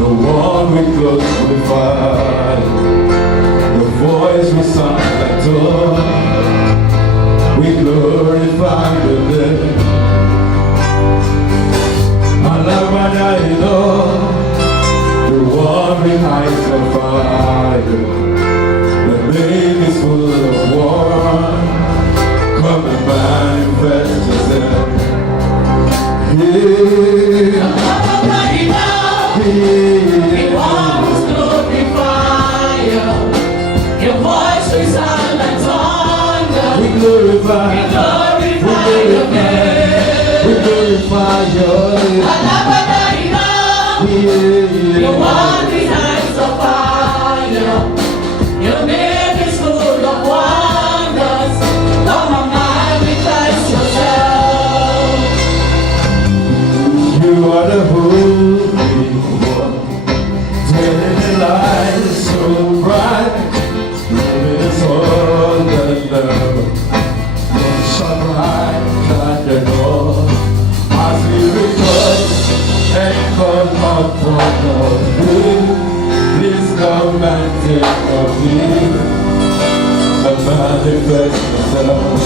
the one we glorify, the voice we sound adore, we glorify the name. The one behind the fire, the name is full of war. Come and manifest yourself. Your voice resounds like thunder. We glorify your name. We glorify your name. Your one behind the fire. Your name is full of wonders. Come on, manifest yourself. You are the Holy One, turning the light so bright. It's all that love, shine bright like an orb. As we rejoice and call upon your name, please come and take of me and manifest yourself.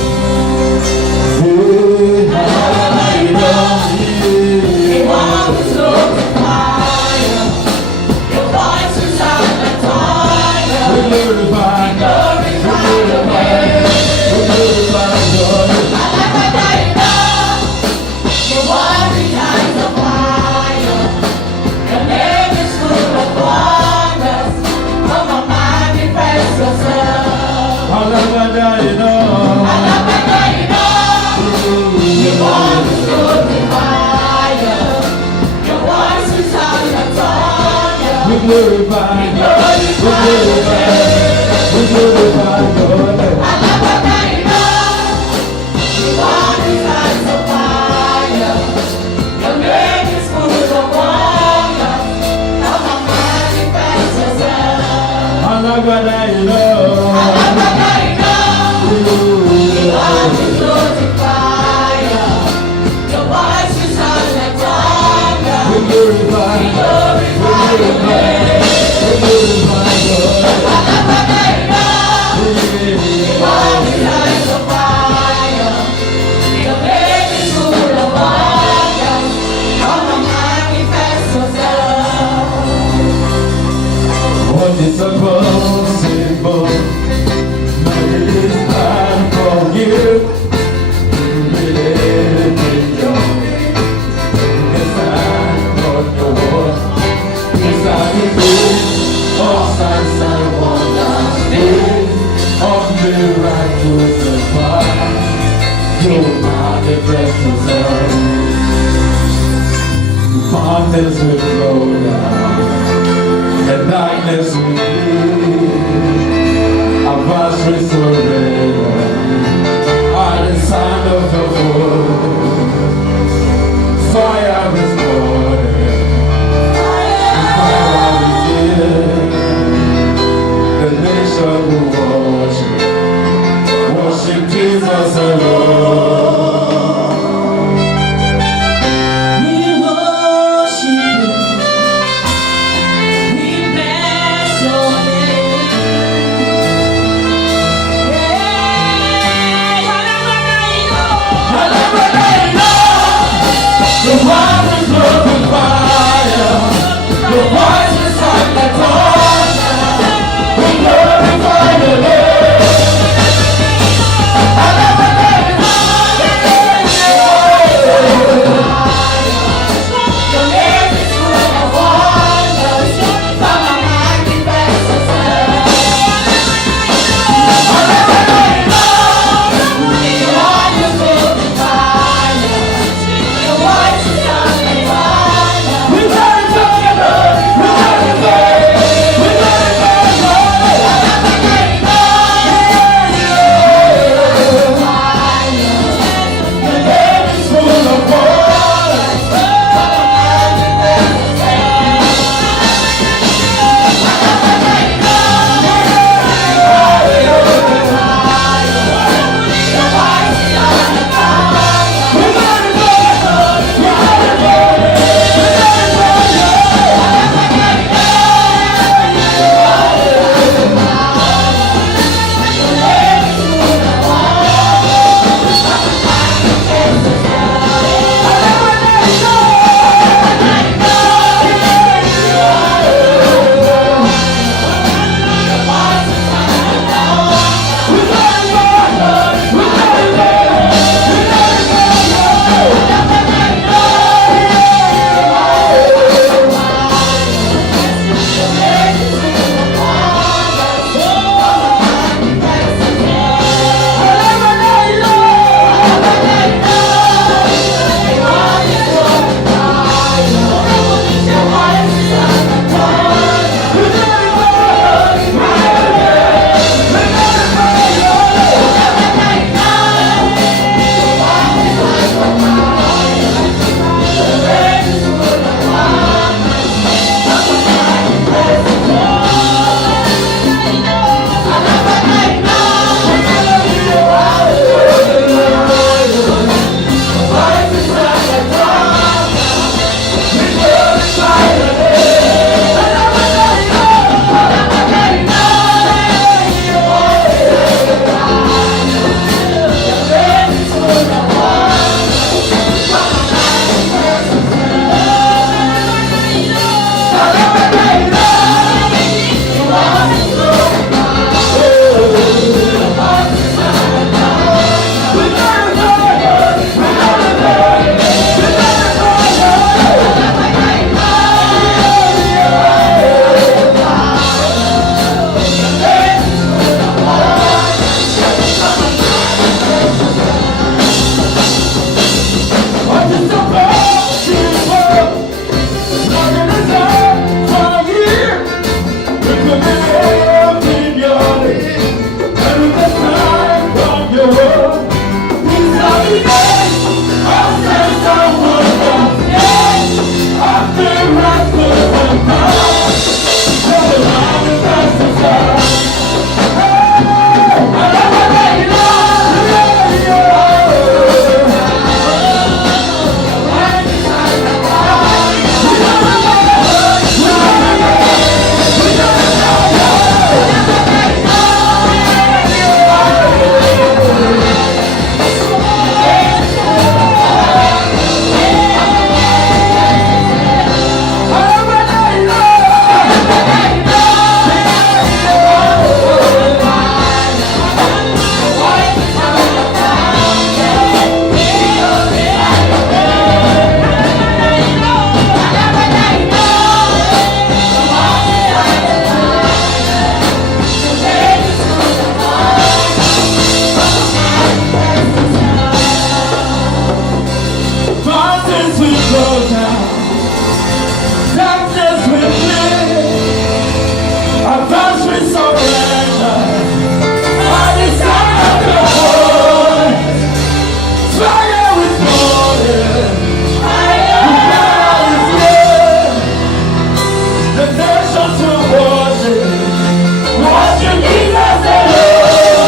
Mountains will flow down, and darkness will leave. A vast restoration at the sound of your voice. Fire is burning, fire is here. The nation will worship Jesus alone. vows we surrender. By the sound of your voice, fire is falling. The nations will worship. Worship Jesus alone.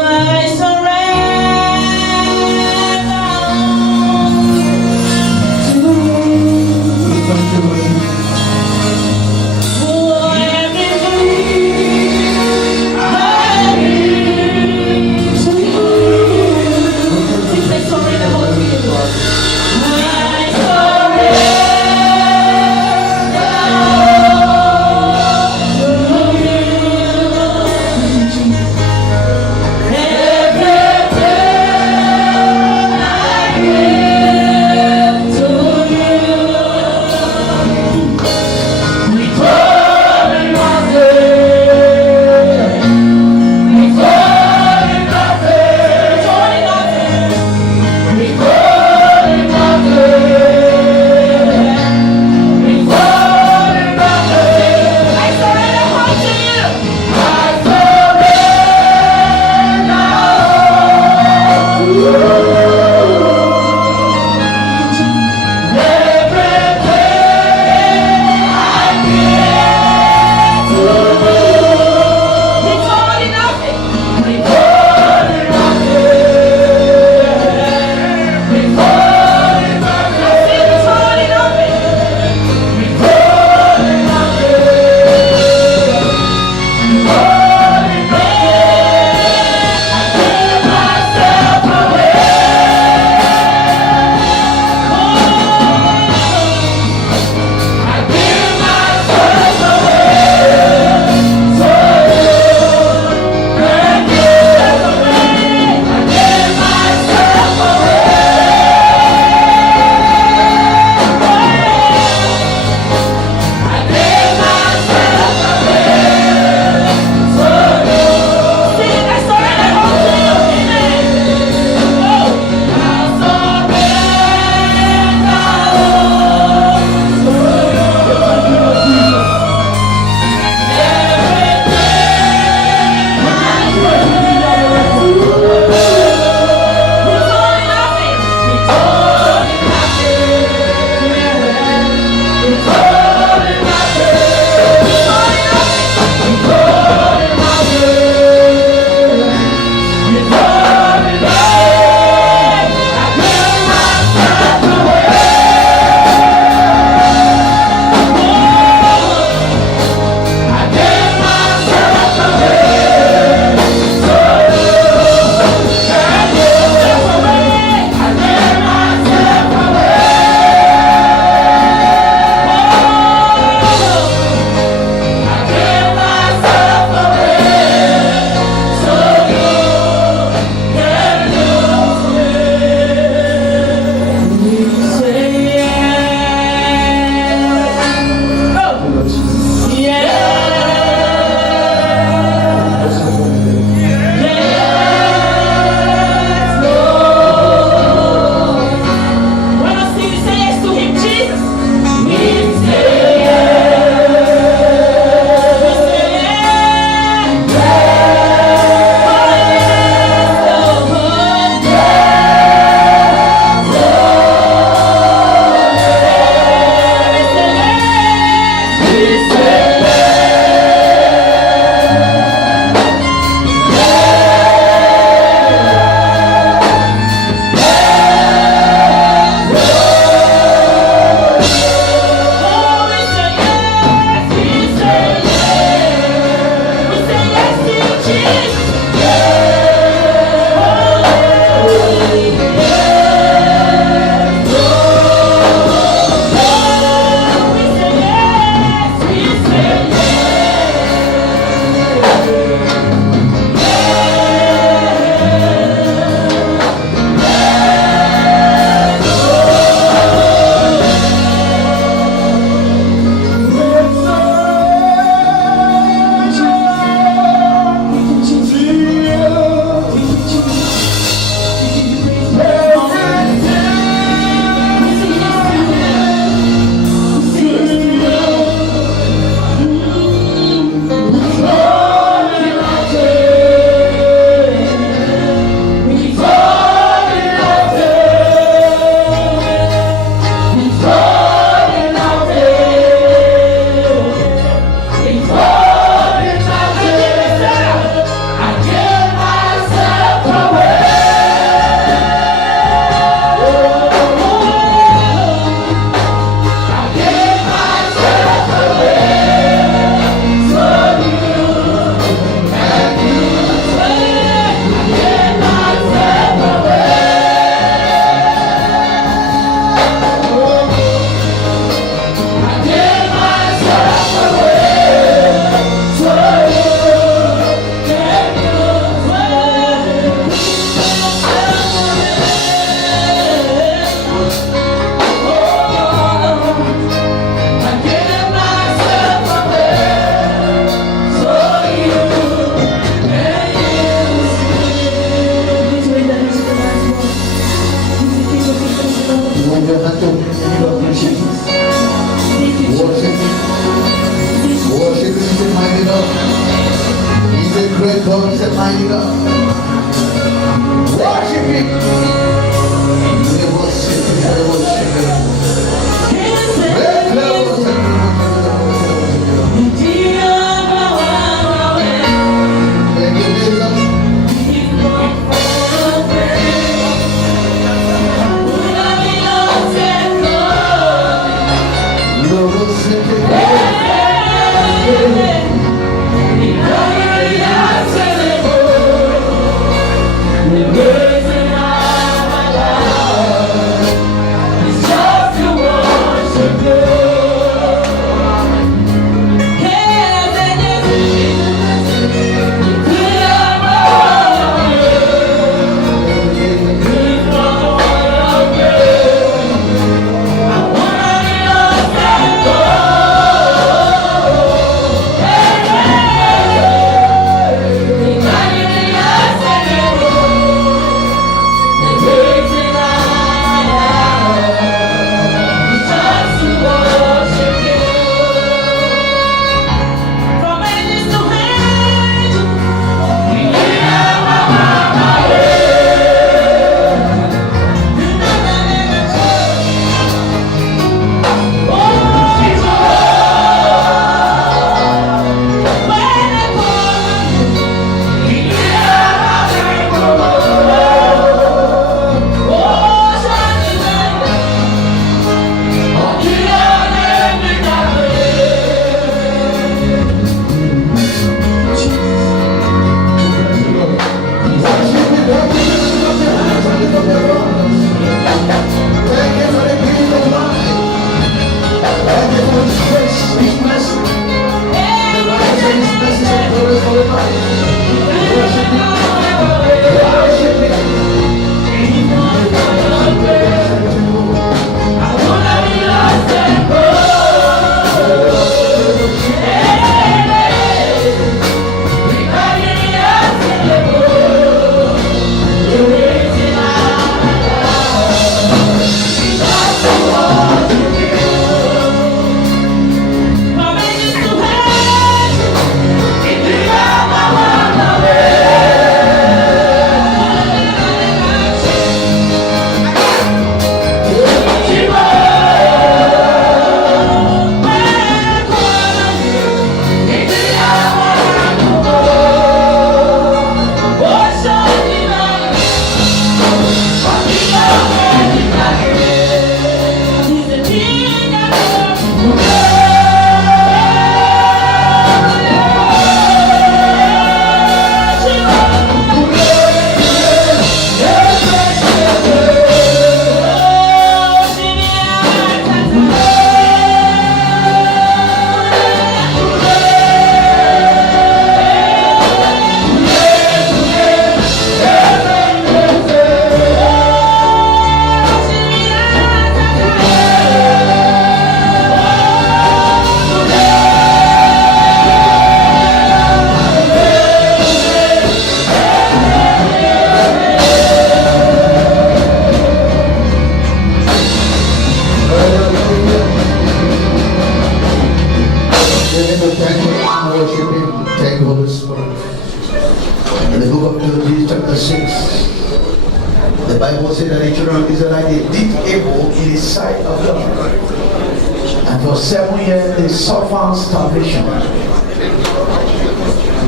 I surrender. your hand to him. Jesus. Worship him. Worship him, he's a mighty God. He's a great God, he's a mighty God. Worship him. We worship him, we worship him.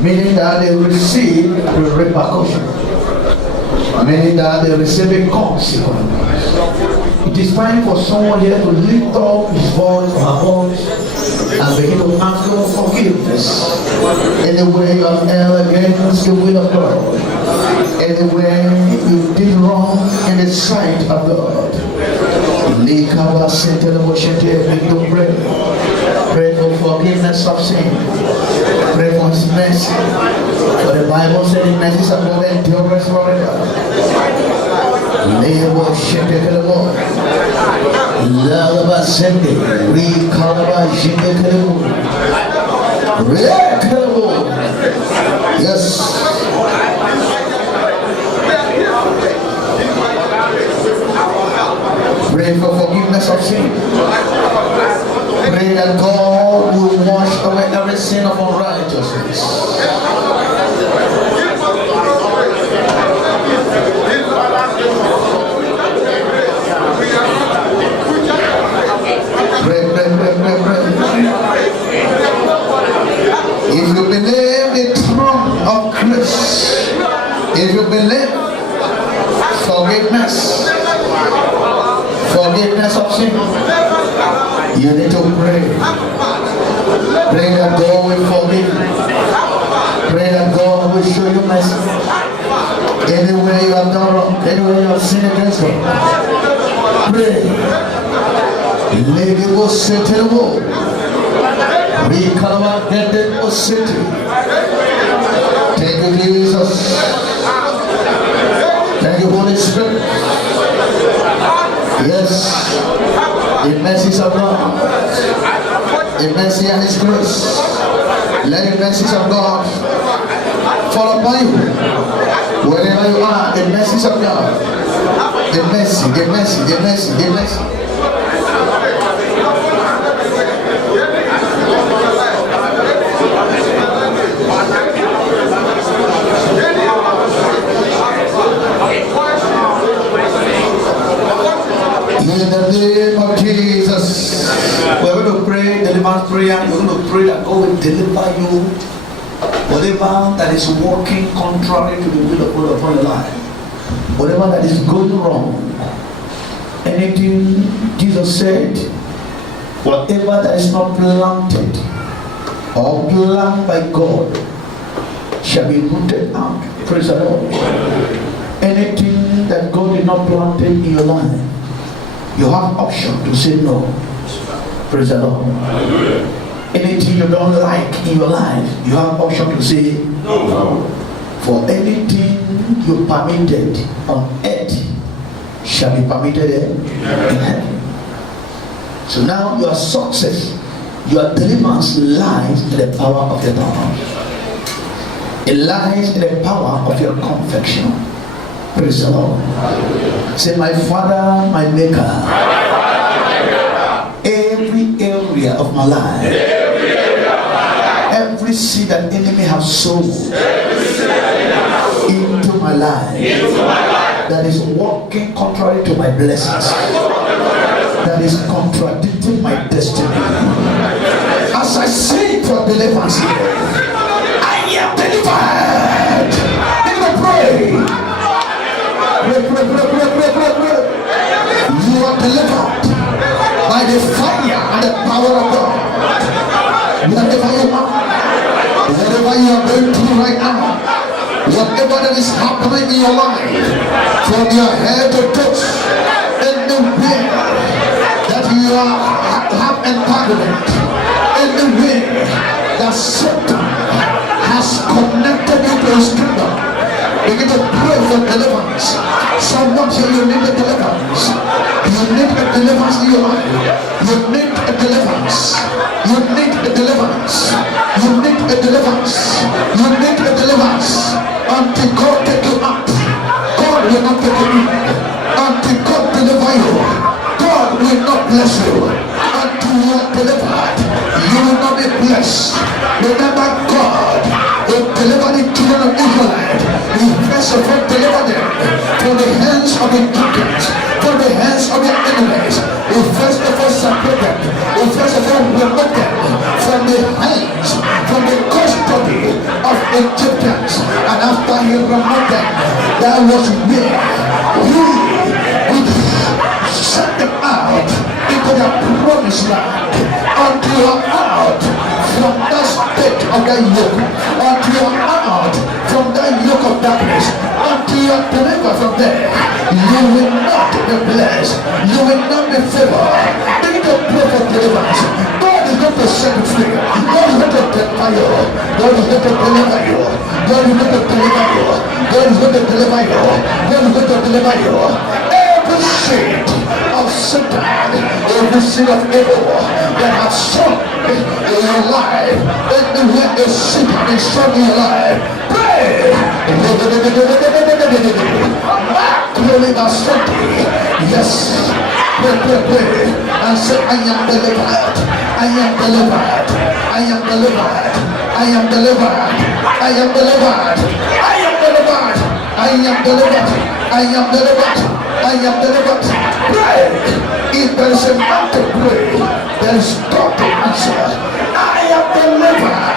Meaning that they receive the repercussion, meaning that they receive a consequence. It is time for someone here to lift up his voice or her voice and begin to ask for forgiveness. Anywhere you have erred against the will of God, anywhere you did wrong in the sight of God, pray for forgiveness of sin. Pray for his mercy. For the Bible said in mercy of God endures forever. Lebo shete kelebo. Lalaba sende. Rikalaba jinde kelebo. Rekelebo. Yes. Pray Pray for forgiveness of sin. Pray that God will wash away every sin of unrighteousness. Pray. If you believe the throne of grace, if you believe forgiveness of sin, you need to pray. Pray that God will forgive you. Pray that God will show you mercy. Anywhere you have done wrong, anywhere you have sinned against Him, pray. Lady was settled. City. Thank you, Jesus. Thank you, Holy Spirit. Yes, the mercies of God, the mercy and His grace. Let the mercies of God fall upon you. Wherever you are, the mercies of God. The mercy. In the name of Jesus, we're going to pray deliverance prayer. You're going to pray that God will deliver you. Whatever that is working contrary to the will of God upon your life, whatever that is going wrong, anything Jesus said, whatever that is not planted or planned by God shall be rooted out. Praise the Lord. Anything that God did not plant in your life, you have option to say no. Praise the Lord. Anything you don't like in your life, you have option to say no. For anything you permitted on earth shall be permitted in heaven. So now your success, your deliverance lies in the power of your tongue. It lies in the power of your confession. Praise the Lord. Say, my Father, my Maker, every area of my life, every seed that enemy has sown into my life, that is working contrary to my blessings, that is contradicting my destiny. As I seek for deliverance, I am delivered. Begin to pray. Pray. You are delivered by the fire and the power of God. Whatever you are, whatever you are going through right now, whatever that is happening in your life, from your head to toes, anywhere that you have entanglement, anywhere that Satan has connected you to his kingdom, begin to pray for deliverance. Someone here, you need a deliverance. You need a deliverance in your life. You need a deliverance. You need a deliverance. You need a deliverance. You need a deliverance. Until God take you up, God will not take you in. Until God deliver you, God will not bless you. Until you are delivered, you will not be blessed. Remember, God will deliver the children of Israel. He first of all delivered them from the hands of the Egyptians, from the hands of their enemies. He first of all separated them. He first of all removed them from the hands, from the custody of Egyptians. And after he removed them, that was where he would send them out into the promised land. Until you are out from that state of that yoke, until you are out from that yoke of darkness, until you are delivered from there, you will not be blessed. You will not be favored. Begin to pray for deliverance. God is going to set you free. God is going to deliver you. God is going to deliver you. God is going to deliver you. God is going to deliver you. God is going to deliver you. Every seed of Satan, every seed of evil that has sown in your life, anywhere a seed has been sown in your life, pray. Yes, pray. And say, I am delivered. I am delivered. I am delivered. I am delivered. I am delivered. I am delivered. I am delivered. I am delivered. I am delivered. Pray. If there is a man to pray, there is God to answer. I am delivered.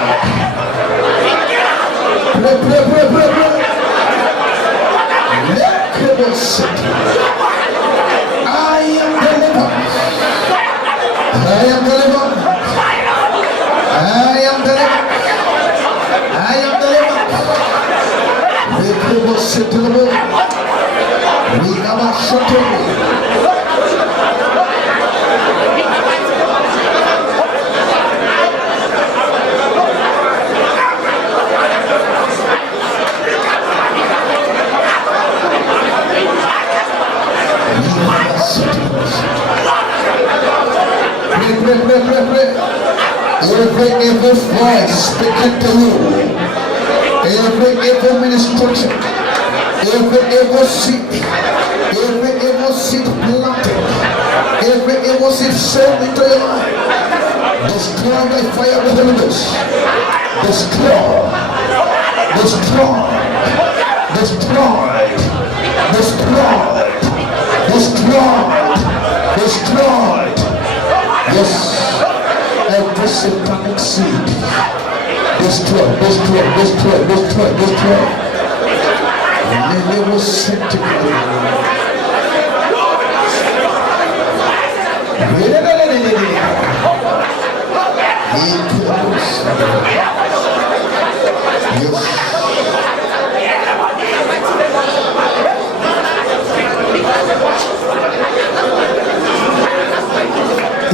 Pray, pray, pray, pray, pray. I am delivered. I am delivered. I am delivered. I am delivered. We have a shuttle. Pray. Every evil voice speaking to you, every evil ministration, every evil seed planted, every evil seed sown into your life, destroy by fire of the Holy Ghost. Destroy. Yes. Every satanic seed, destroy. And they will send to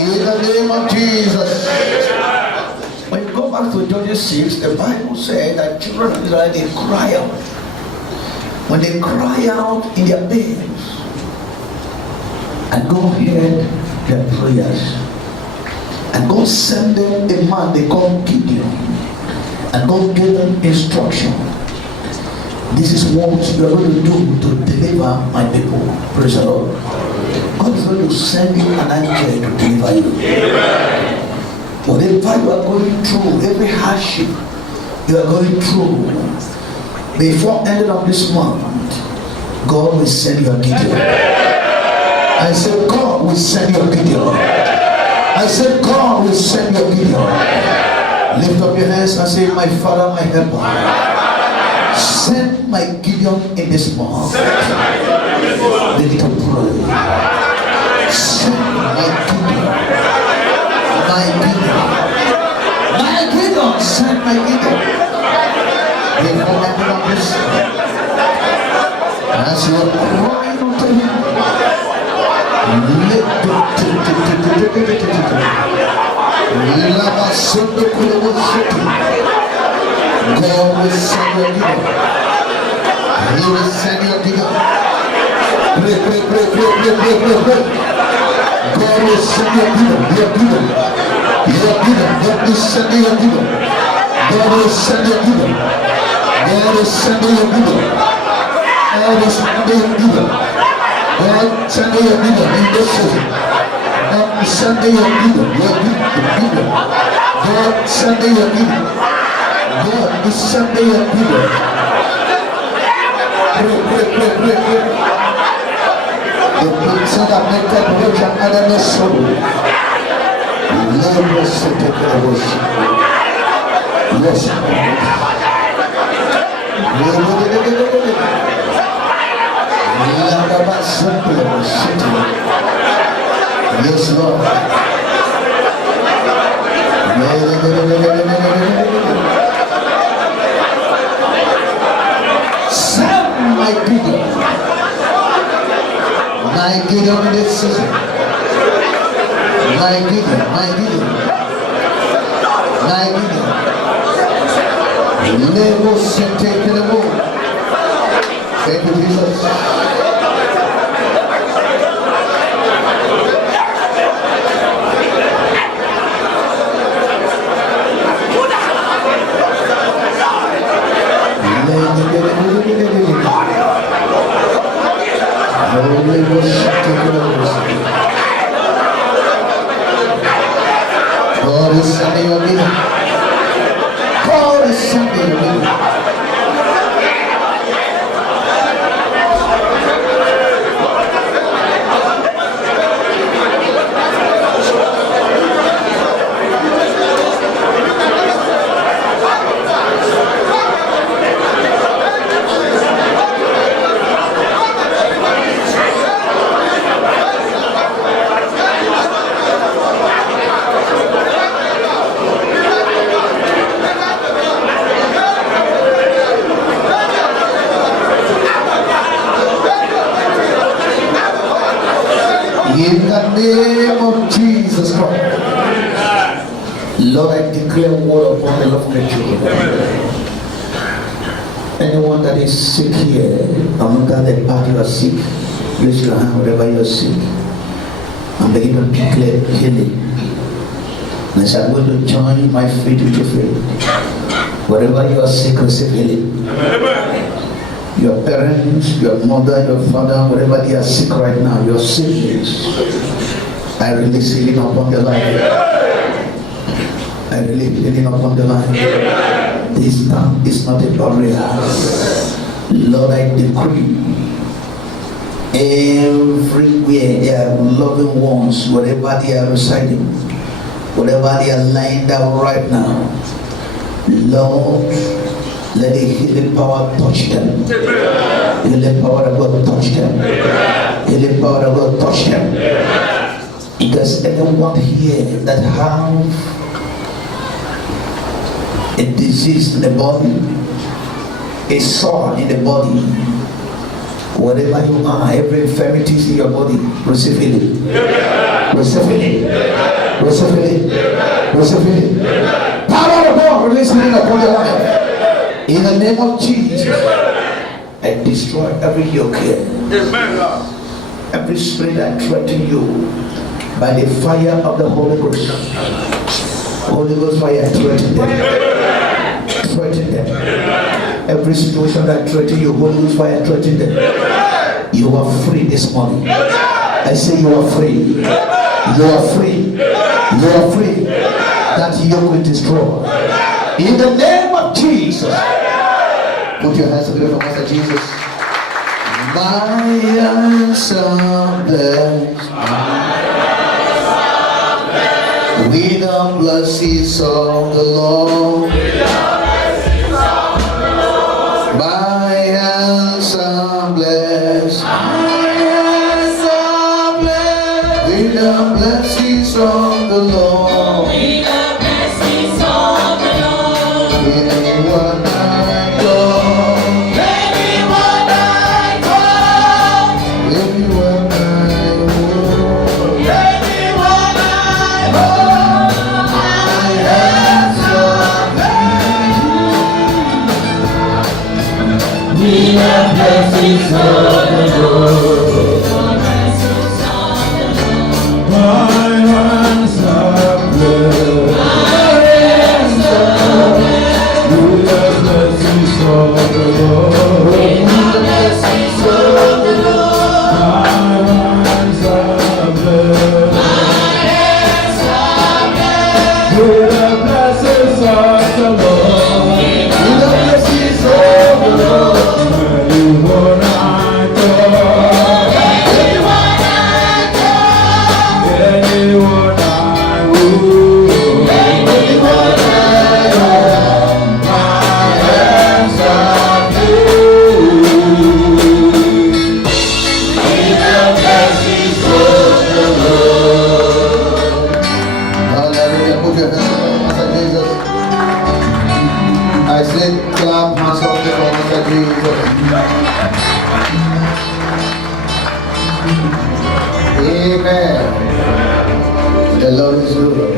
in the name of Jesus. When you go back to Judges 6, the Bible said that children of Israel, they cry out. When they cry out in their pains, and God heard their prayers, and God sent them a man they called Gideon, and God gave them instruction. This is what you are going to do to deliver my people. Praise the Lord. God is going to send you an angel to deliver you. Whatever you are going through, every hardship you are going through, before ending of this month, God will send you a Gideon. I said, God will send you a Gideon. I said, God will send you a Gideon. Lift up your hands and say, my Father, my helper, send my Gideon in this month. Begin to pray. Send my Gideon. My Gideon. Send my Gideon. Before ending of this, as you are crying unto him, God will send you a Gideon. He will send you a Gideon. Pray. God will send you a Gideon. God will send you a Gideon. God will send you a Gideon. God will send you a Gideon. God will send you a Gideon. God send you a Gideon in this season. God will send you a Gideon. God send you a Gideon. God will send you a Gideon. Pray. The person that make that rich and other no sorrow. Love us to take care of us. Yes. Yes, Lord. Send my Gideon. My Gideon in this season. My Gideon. Never sit take the moon. Thank you, Jesus. Holy worship, take it over. God is sending your meeting. God is sending your meeting. In the name of Jesus Christ, Lord, I declare war upon the love of the children. Anyone that is sick here, among the party you are sick, raise your hand wherever you are sick and begin to declare healing. And as I'm going to join my faith with your faith, wherever you are sick, receive healing. Your parents, your mother, your father, wherever they are sick right now, your siblings, I release healing upon their life. I release healing upon their life. This time is not a barrier. Lord, I decree everywhere their loving ones, wherever they are residing, wherever they are lying down right now, Lord, let the healing power touch them. Healing power of God touch them. Healing power of God touch them. If there's anyone here that have a disease in the body, a sore in the body, whatever you are, every infirmity in your body, receive healing. Receive healing. Receive healing. Receive healing. Power of God, release healing upon your life. In the name of Jesus, I destroy every yoke here. Every spirit that threatens you by the fire of the Holy Ghost. Holy Ghost fire threaten them. Threaten them. Every situation that threatens you, Holy Ghost fire threaten them. You are free this morning. I say you are free. You are free. You are free. That yoke will destroy. In the name of Jesus. Put your hands together for Master Jesus. My hands are blessed with the blessings of the Lord. My hands are blessed with the blessings of the Lord. Anyone blessings of the Lord. My hands are blessed. With the blessings of the Lord. With the blessings of the Lord. My hands are blessed. With the blessings of the Lord. With the blessings of the Lord. Anyone I talk, anyone I would, anyone I love, my hands are blessed. In the blessings of the Lord. Hallelujah. Put your hands up, Master Jesus. I said, clap hands up for Master Jesus. Amen. The Lord is good.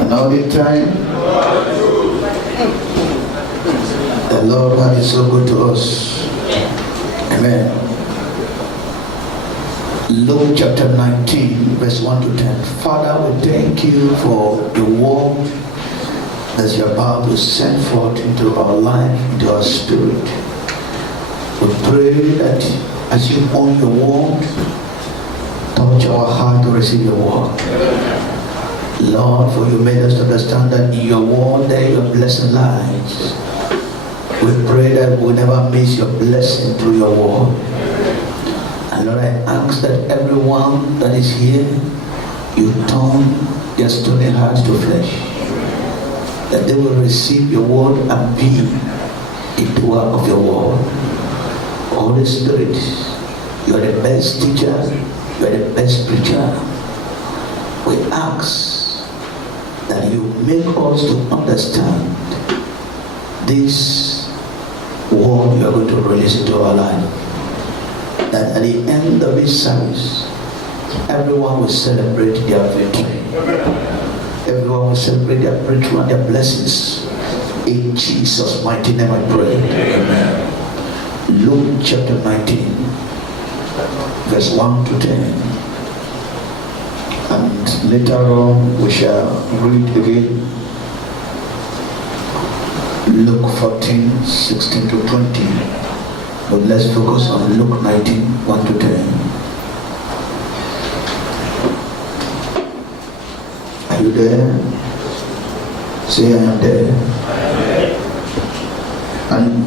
And all the time, the Lord God is so good to us. Amen. Luke chapter 19, verse 1 to 10. Father, we thank you for the word that you're about to send forth into our life, into our spirit. We pray that as you own your word, touch our heart to receive your word. Lord, for you made us to understand that in your word there your blessing lies. We pray that we'll never miss your blessing through your word. And Lord, I ask that everyone that is here, you turn their stony hearts to flesh. That they will receive your word and be a doer of your word. Holy Spirit, you are the best teacher, you are the best preacher. We ask that you make us to understand this word you are going to release into our life. That at the end of this service, everyone will celebrate their victory. Everyone will celebrate their breakthrough and their blessings. In Jesus' mighty name I pray. Amen. Luke chapter 19, verse 1 to 10. And later on we shall read again Luke 14, 16 to 20. But let's focus on Luke 19, 1 to 10. Are you there? Say, I am there. And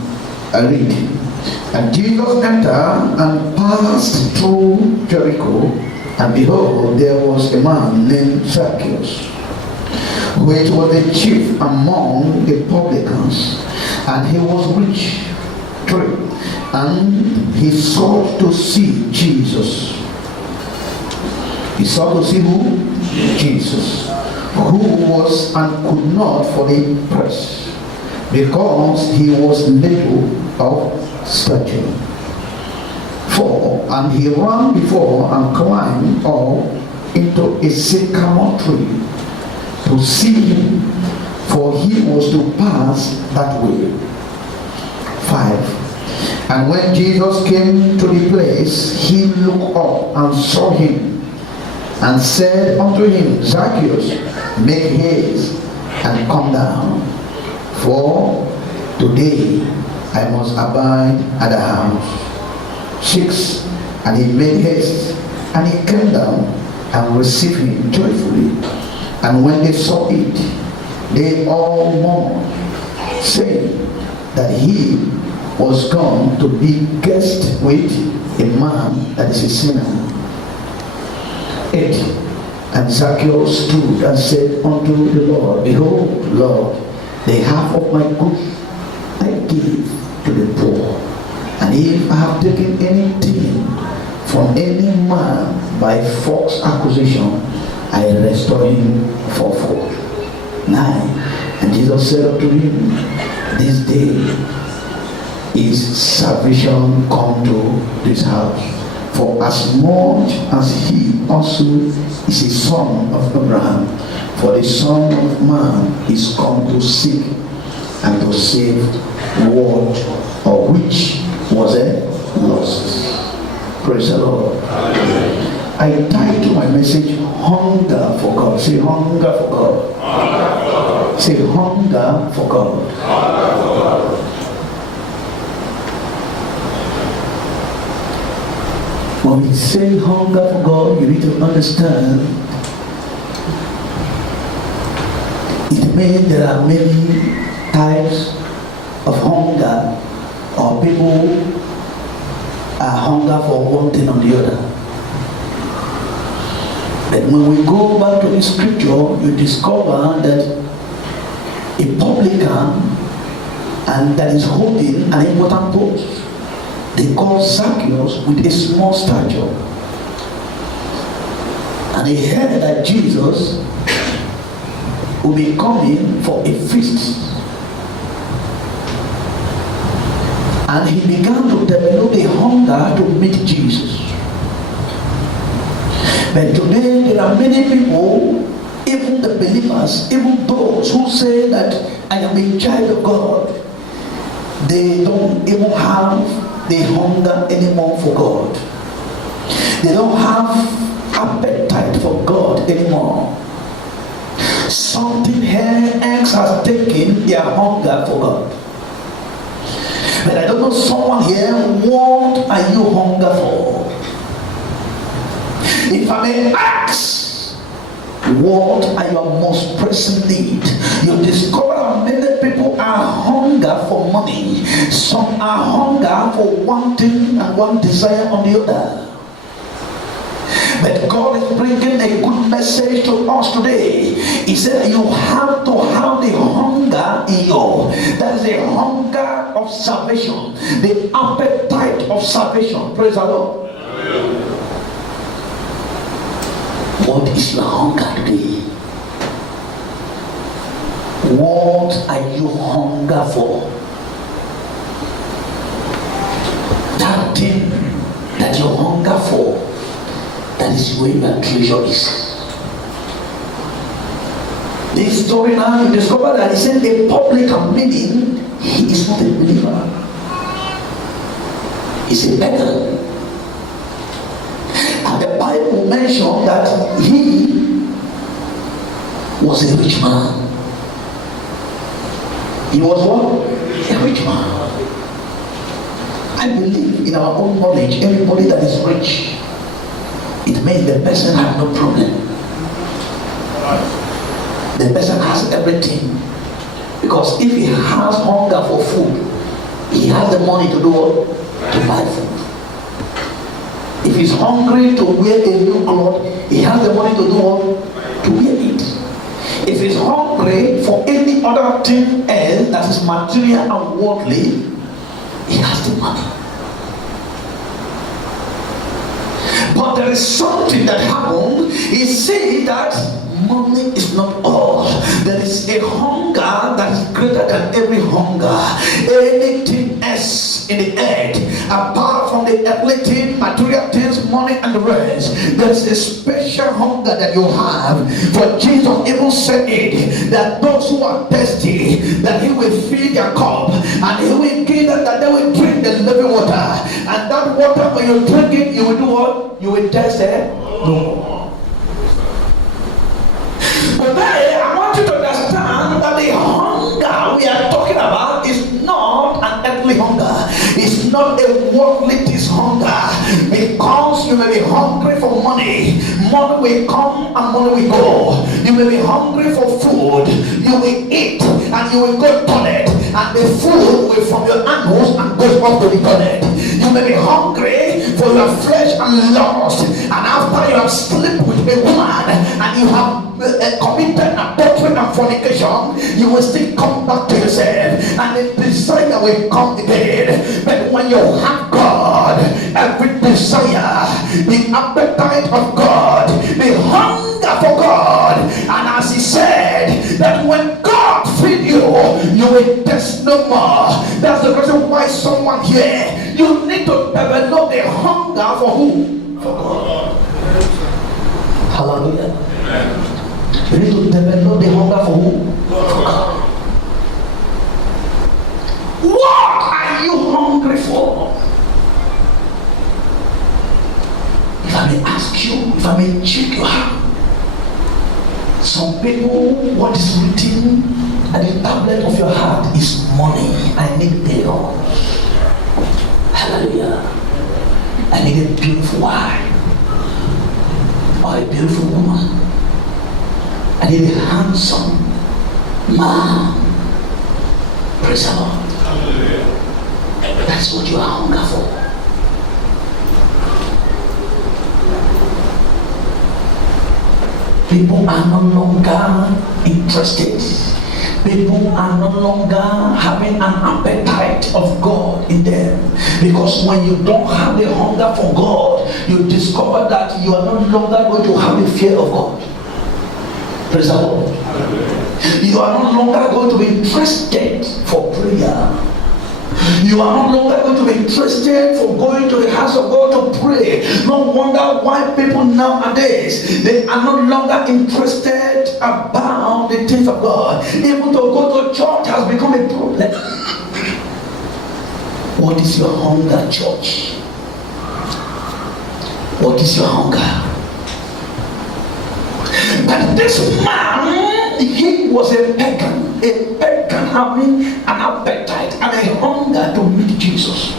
I read. And Jesus entered and passed through Jericho, and behold, there was a man named Zacchaeus, which was the chief among the publicans, and he was rich. 3. And he sought to see Jesus. He sought to see who? Jesus, who was and could not for the press, because he was little of stature. 4. And he ran before and climbed up into a sycamore tree to see him, for he was to pass that way. 5. And when Jesus came to the place, he looked up and saw him, and said unto him, Zacchaeus, make haste and come down, for today I must abide at the house. 6. And he made haste, and he came down and received him joyfully. And when they saw it, they all mourned, saying that he was gone to be guest with a man that is a sinner. 8. And Zacchaeus stood and said unto the Lord, Behold, Lord, the half of my goods I give to the poor. And if I have taken anything from any man by false accusation, I restore him fourfold. 9. And Jesus said unto him, This day is salvation come to this house, for as much as he also is a son of Abraham, for the Son of Man is come to seek and to save what or which was lost. Praise the Lord. I title my message Hunger for God. Say hunger for God. Say hunger for God. When we say hunger for God, you need to understand it means there are many types of hunger, or people are hunger for one thing or the other. But when we go back to the scripture, you discover that a publican and that is holding an important post, they call Zacchaeus with a small stature. And he heard that Jesus will be coming for a feast. And he began to develop a hunger to meet Jesus. But today there are many people, even the believers, even those who say that I am a child of God, they don't even have the hunger anymore for God. They don't have appetite for God anymore. Something else has taken their hunger for God. But I don't know someone here, what are you hunger for? If I may ask, What are your most pressing need? You discover that many people are hunger for money. Some are hunger for one thing and one desire on the other. But God is bringing a good message to us today. He said you have to have the hunger in you. That is the hunger of salvation, the appetite of salvation. Praise the Lord. What is your hunger today? What are you hunger for? That thing that you hunger for, that is where your treasure is. This story now, you discover that he said a publican, meaning he is not a believer. He's a beggar. And the Bible mentioned that he was a rich man. He was what? A rich man. I believe in our own knowledge, everybody that is rich, it means the person has no problem. The person has everything. Because if he has hunger for food, he has the money to do what? To buy food. If he's hungry to wear a new cloth, he has the money to do what? To wear it. If he's hungry for any other thing else that is material and worldly, he has the money. But there is something that happened. He said that money is not all. There is a hunger that is greater than every hunger. Anything else in the earth, apart from the earthly things, material things, money and the rest, there is a special hunger that you have. For Jesus even said it, that those who are thirsty, that he will fill their cup, and he will give them that they will drink the living water. And that water, when you drink it, you will do what? You will taste it? No. But I want you to understand that the hunger we are talking about is not an earthly hunger. It's not a worldly hunger. Because you may be hungry for money. Money will come and money will go. You may be hungry for food. You will eat and you will go toilet. And the food will from your animals and goes off to the toilet. You may be hungry for your flesh and lust. And after you have slept with a woman and you have committed adultery and fornication, you will still come back to yourself and the desire will come again. But when you have God, every desire, the appetite of God, the hunger for God, and as he said that when God feed you, you will taste no more. That's the reason why someone here, you need to develop the hunger for who? For God. Hallelujah. Amen. You need to develop the hunger for who? For God. What are you hungry for? If I may ask you, if I may check your heart, some people, what is written at the tablet of your heart is money. I need bills. Hallelujah. I need a beautiful wife or a beautiful woman. I need a handsome man. Praise the Lord. That's what you are hunger for. People are no longer interested. People are no longer having an appetite of God in them. Because when you don't have the hunger for God, you discover that you are no longer going to have the fear of God. Praise the Lord. You are no longer going to be interested for prayer. You are no longer going to be interested for going to the house of God to pray. No wonder why people nowadays, they are no longer interested about the things of God. Even to go to church has become a problem. What is your hunger, church? What is your hunger? But this man, he was a pagan having an appetite and a hunger to meet Jesus.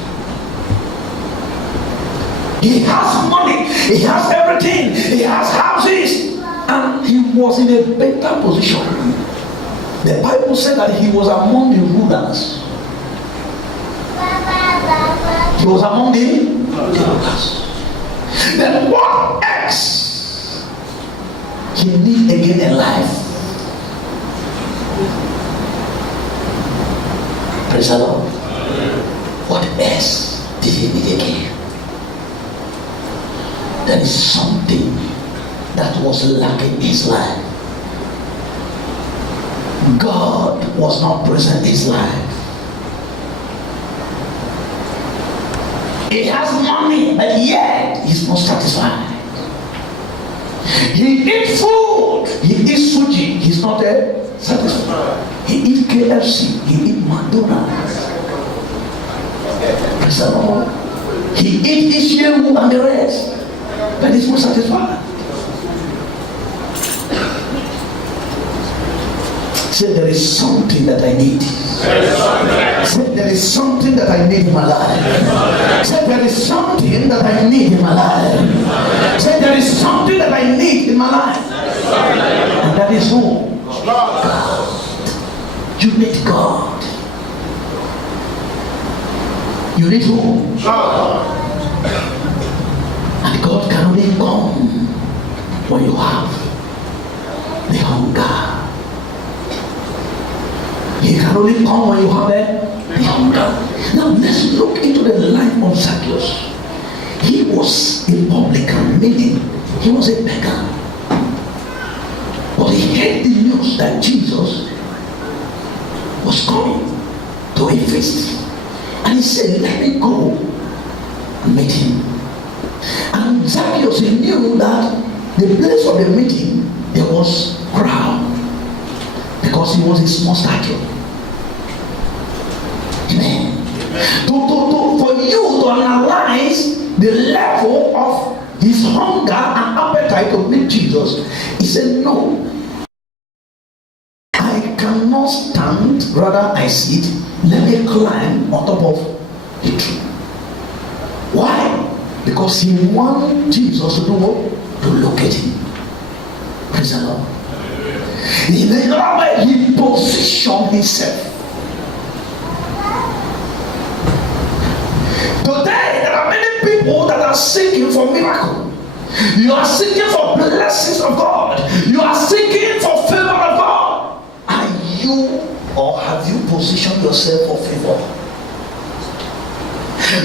He has money, he has everything, he has houses, and he was in a better position. The Bible said that he was among the rulers. He was among the rulers. Then what else he need again in life? Praise the Lord. What else did he need again? There is something that was lacking in his life. God was not present in his life. He has money, but yet he's not satisfied. He eats food, he eats sushi, he's not satisfied. He eats KFC, he eats McDonald's. Praise the Lord. He eats Ishewu and the rest, but he's not satisfied. Say, there is something that I need. Say, there is something that I need in my life. Say, there is something that I need in my life. Say, there is something that I need in my life. And that is who? God. You need God. You need who? God. And God can only come when you have the hunger. He can only come when you have the hunger. Now let's look into the life of Zacchaeus. He was a publican, meaning he was a beggar. But he heard the news that Jesus was coming to a feast. And he said, let me go and meet him. And Zacchaeus, he knew that the place of the meeting, there was crowd. Because he was a small stature. Amen. For you to analyze the level of his hunger and appetite to meet Jesus, he said, no, I cannot stand, rather I sit, let me climb on top of the tree. Why? Because he wanted Jesus to do what? To locate him. Praise the Lord. He positioned himself. Today, there are many people that are seeking for miracle. You are seeking for blessings of God. You are seeking for favor of God. Are you, or have you positioned yourself for favor?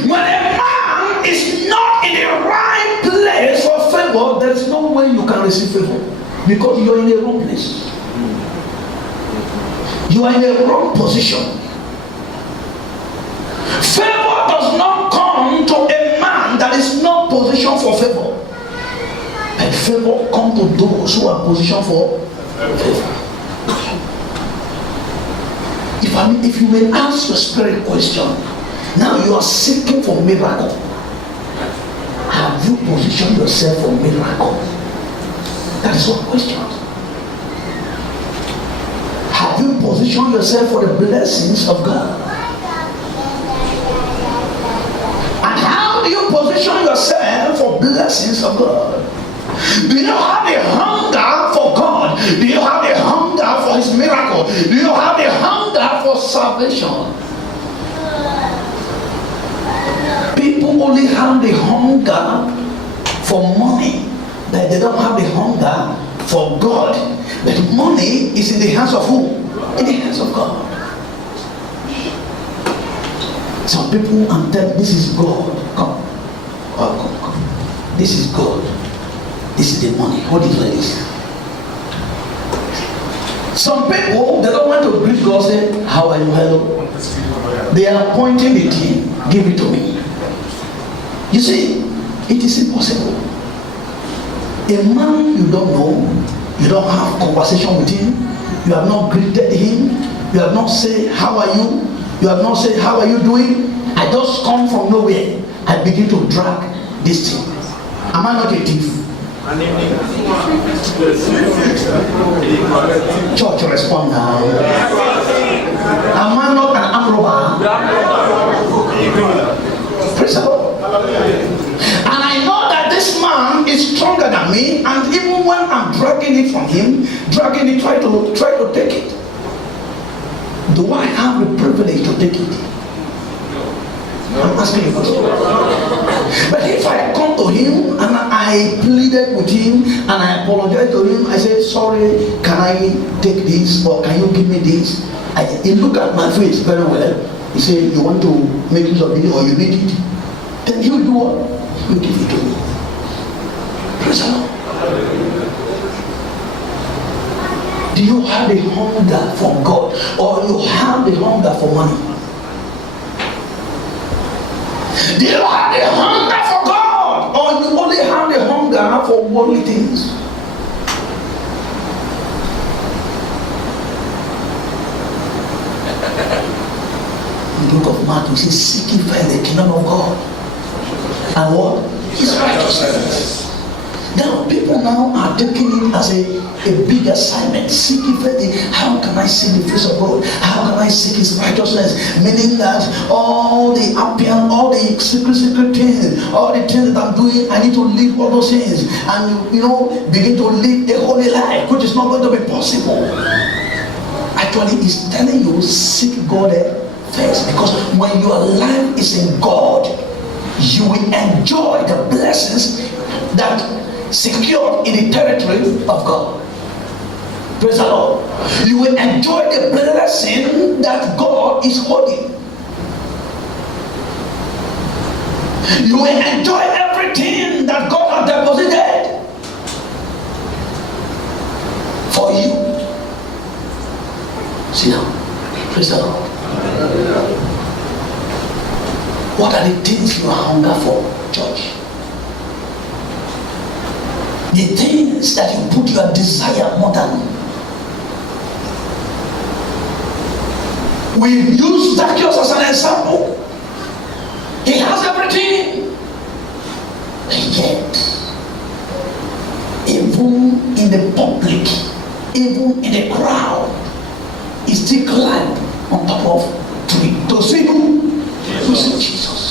When a man is not in the right place for favor, there is no way you can receive favor. Because you are in the wrong place. You are in the wrong position. Favor does not come to a man that is not positioned for favor. And favor comes to those who are positioned for favor. If you may ask your spirit question, now you are seeking for miracle. Have you positioned yourself for miracle? That is one question. Have you positioned yourself for the blessings of God? And how do you position yourself for blessings of God? Do you have a hunger for God? Do you have a hunger for his miracle? Do you have a hunger for salvation? People only have the hunger for money, but they don't have the hunger for God. But money is in the hands of who? In the hands of God. Some people and tell, this is God. Come. Oh, come. This is God. This is the money. Hold it like this. Some people, they don't want to greet God, say, how are you? Hello. They are pointing the tea. Give it to me. You see, it is impossible. A man you don't know, you don't have conversation with him, you have not greeted him, you have not said, how are you? You have not said, how are you doing? I just come from nowhere. I begin to drag this thing. Am I not a thief? Church, respond now. Am I not an armed robber? Praise the Lord. And I know that this man is is stronger than me, and even when I'm dragging it from him, try to take it. Do I have the privilege to take it? I'm asking you a question. But if I come to him and I pleaded with him and I apologized to him, I said, sorry, can I take this, or can you give me this? He looked at my face very well. He said, you want to make use of it, or you need it? Then he will do what? He will give it to me. Praise the Lord. Do you have the hunger for God, or you have the hunger for money? Do you have the hunger for God, or you only have the hunger for worldly things? In the book of Matthew, it says, seek ye first the kingdom of God, and what? His righteousness. Now, people now are taking it as a big assignment. Seek ye first how can I seek the face of God? How can I seek his righteousness? Meaning that all the appearance, all the secret things, all the things that I'm doing, I need to leave all those things and begin to live a holy life, which is not going to be possible. Actually, it's telling you, seek God first, because when your life is in God, you will enjoy the blessings that secured in the territory of God. Praise the Lord. You will enjoy the blessing that God is holding. You will enjoy everything that God has deposited for you. See now. Praise the Lord. What are the things you hunger for, church? The things that you put your desire more than. We use Zacchaeus as an example. He has everything, and yet, even in the public, even in the crowd, he still climbed on top of tree to see who? To see Jesus.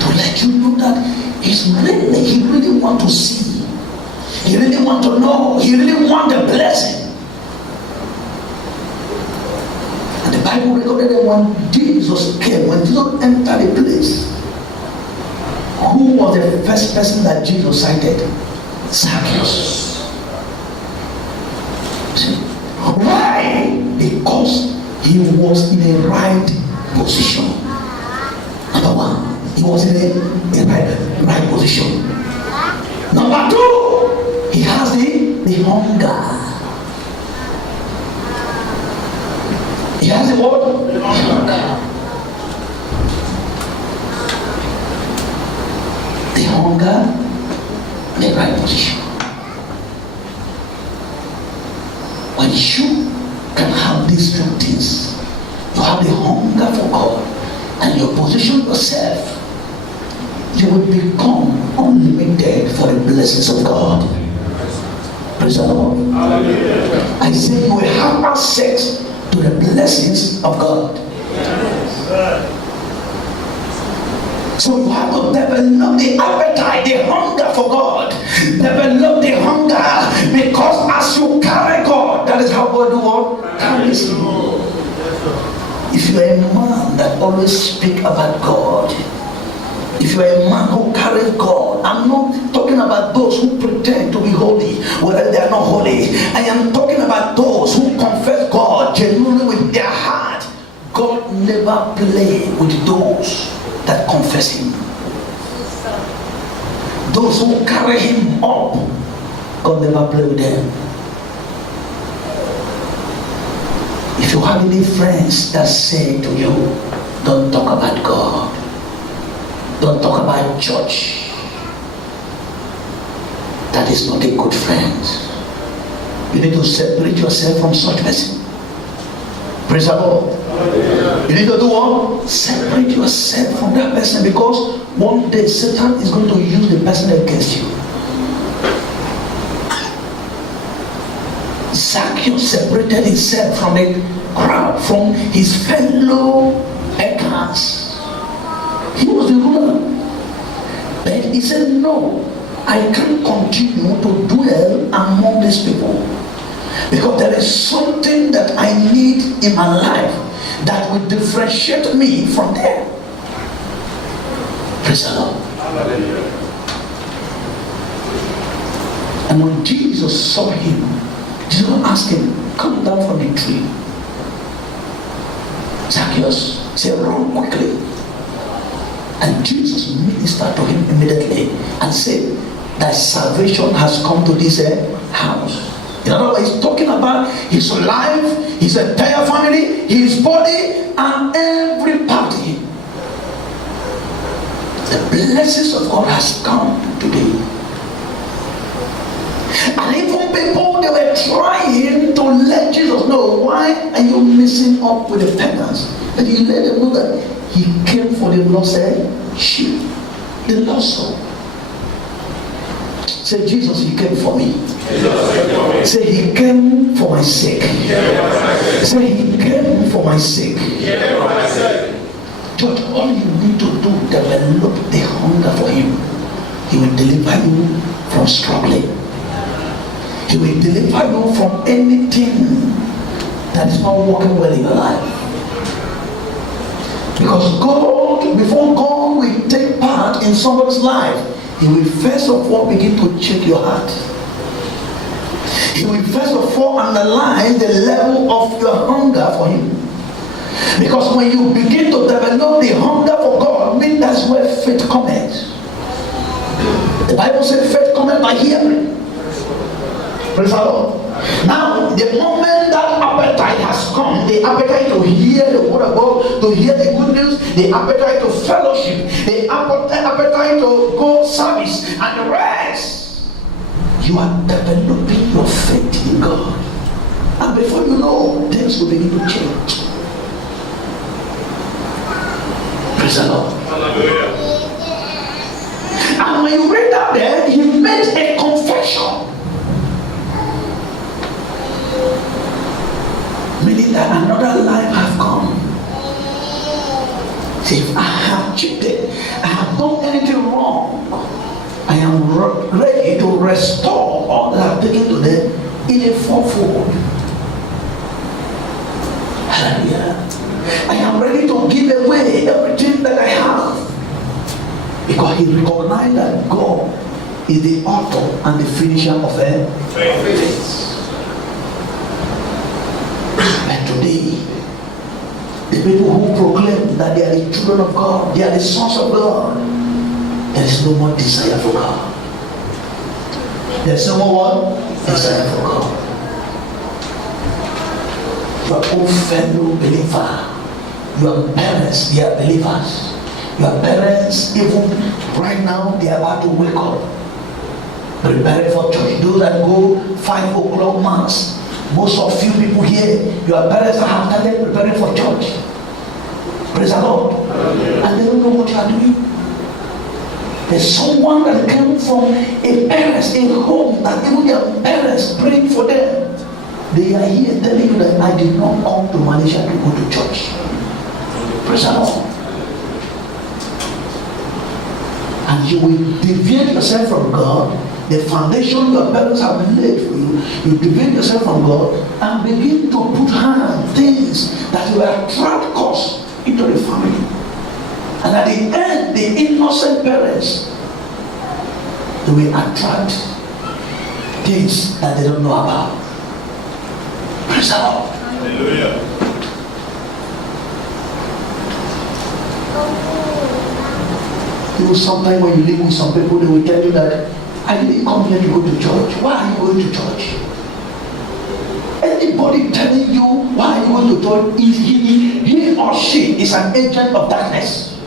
To let you know that he really want to see. He really want to know. He really want the blessing. And the Bible recorded that when Jesus came, when Jesus entered the place, who was the first person that Jesus cited? Zacchaeus. See? Why? Because he was in a right position. Number one. He was in a right position. Number two, he has the hunger. He has the what? The hunger. The hunger, the right position. When you can have these two things, you have the hunger for God, and you position yourself, you will become unlimited for the blessings of God. Praise the Lord. I say you will have access to the blessings of God. So you have to develop the appetite, the hunger for God. Develop the hunger, because as you carry God, that is how God carries you. If you are a man that always speak about God, if you are a man who carries God, I'm not talking about those who pretend to be holy, whether they are not holy. I am talking about those who confess God genuinely with their heart. God never play with those that confess him. Those who carry him up, God never play with them. If you have any friends that say to you, don't talk about God, don't talk about church, that is not a good friend. You need to separate yourself from such person. Praise the Lord. You need to do what? Separate yourself from that person, because one day Satan is going to use the person against you. Zacchaeus separated himself from the crowd, from his fellow elders. He was the ruler, but he said, no, I can't continue to dwell among these people, because there is something that I need in my life that will differentiate me from them. Praise the Lord. And when Jesus saw him, Jesus asked him, come down from the tree. Zacchaeus said, run quickly. And Jesus ministered to him immediately and said, thy salvation has come to this house. In other words, he's talking about his life, his entire family, his body, and every party. The blessings of God has come today. And even people, they were trying to let Jesus know, why are you messing up with the pagans? And he let them know that he came for the lost sheep, the lost soul. Say, Jesus, he came for me. Say, he came for my sake. Say, he came for my sake. Church, all you need to do, develop the hunger for him. He will deliver you from struggling. He will deliver you from anything that is not working well in your life. Because God, before God will take part in someone's life, he will first of all begin to check your heart. He will first of all analyze the level of your hunger for him. Because when you begin to develop the hunger for God, means that's where faith comes. The Bible says faith comes by hearing. Praise the Lord. Now, the moment that appetite has come, the appetite to hear the word of God, to hear the good news, the appetite to fellowship, the appetite to go service, and the rest, you are developing your faith in God. And before you know, things will begin to change. Praise the Lord. Hallelujah. And when you read that there, he made a confession. Meaning that another life has come. See, if I have cheated, I have done anything wrong, I am ready to restore all that I've taken to them in a fourfold. Hallelujah. I am ready to give away everything that I have. Because he recognized that God is the author and the finisher of faith. And today, the people who proclaim that they are the children of God, they are the sons of God, there is no more desire for God. There is no more desire for God. Your own fellow believer, your parents, they are believers. Your parents, even right now, they are about to wake up, preparing for church. Those that go 5 o'clock mass. Most of you people here, your parents have started preparing for church. Praise the Lord. And they don't know what you are doing. There's someone that came from a parents, a home, that even their parents praying for them. They are here telling you that I did not come to Malaysia to go to church. Praise the Lord. And you will deviate yourself from God. The foundation your parents have laid for you, you deviate yourself from God and begin to put things that will attract cost into the family. And at the end, the innocent parents, they will attract things that they don't know about. Praise the Lord. Hallelujah. You know, sometimes when you live with some people, they will tell you that I didn't come here to go to church. Why are you going to church? Anybody telling you why are you going to church, he or she is an agent of darkness.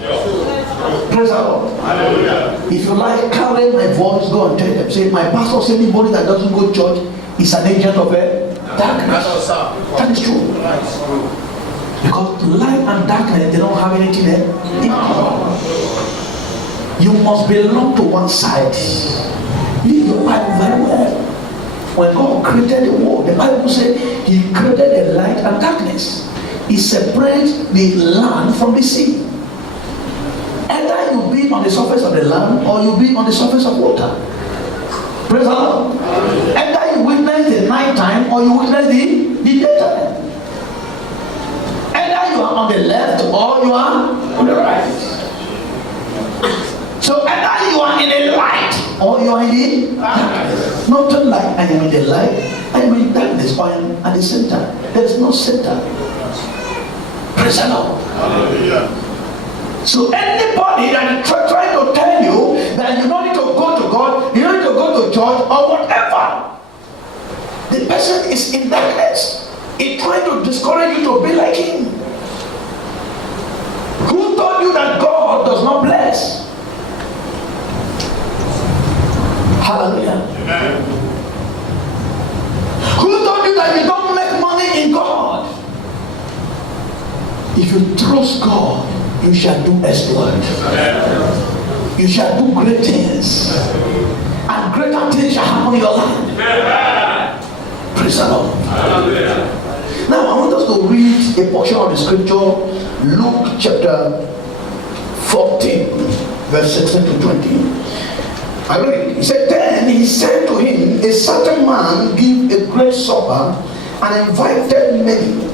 Praise the Lord. Hallelujah. If you like, carry my voice, go and tell them. Say, my pastor says anybody that doesn't go to church is an agent of darkness. That is true. Because light and darkness, they don't have anything there in common. You must belong to one side. Read your Bible very well. When God created the world, the Bible said he created the light and darkness. He separates the land from the sea. Either you be be on the surface of the land or you be on the surface of water. Praise the Lord. Either you witness the night time or you witness the daytime. Either you are on the left or you are on the right. So either you are in the light or you are in the darkness. Not like I am in the light, I am in darkness, or I am at the center. There is no center. Praise the Lord. Hallelujah. So anybody that is trying to tell you that you don't need to go to God, you don't need to go to church or whatever, the person is in darkness. He's trying to discourage you to be like him. Who told you that God does not bless? Hallelujah. Amen. Who told you that you don't make money in God? If you trust God, you shall do exploits. You shall do great things. And greater things shall happen in your life. Praise the Lord. Now I want us to read a portion of the scripture, Luke chapter 14, verse 16 to 20. I read. He said, then he said to him, a certain man gave a great supper and invited many.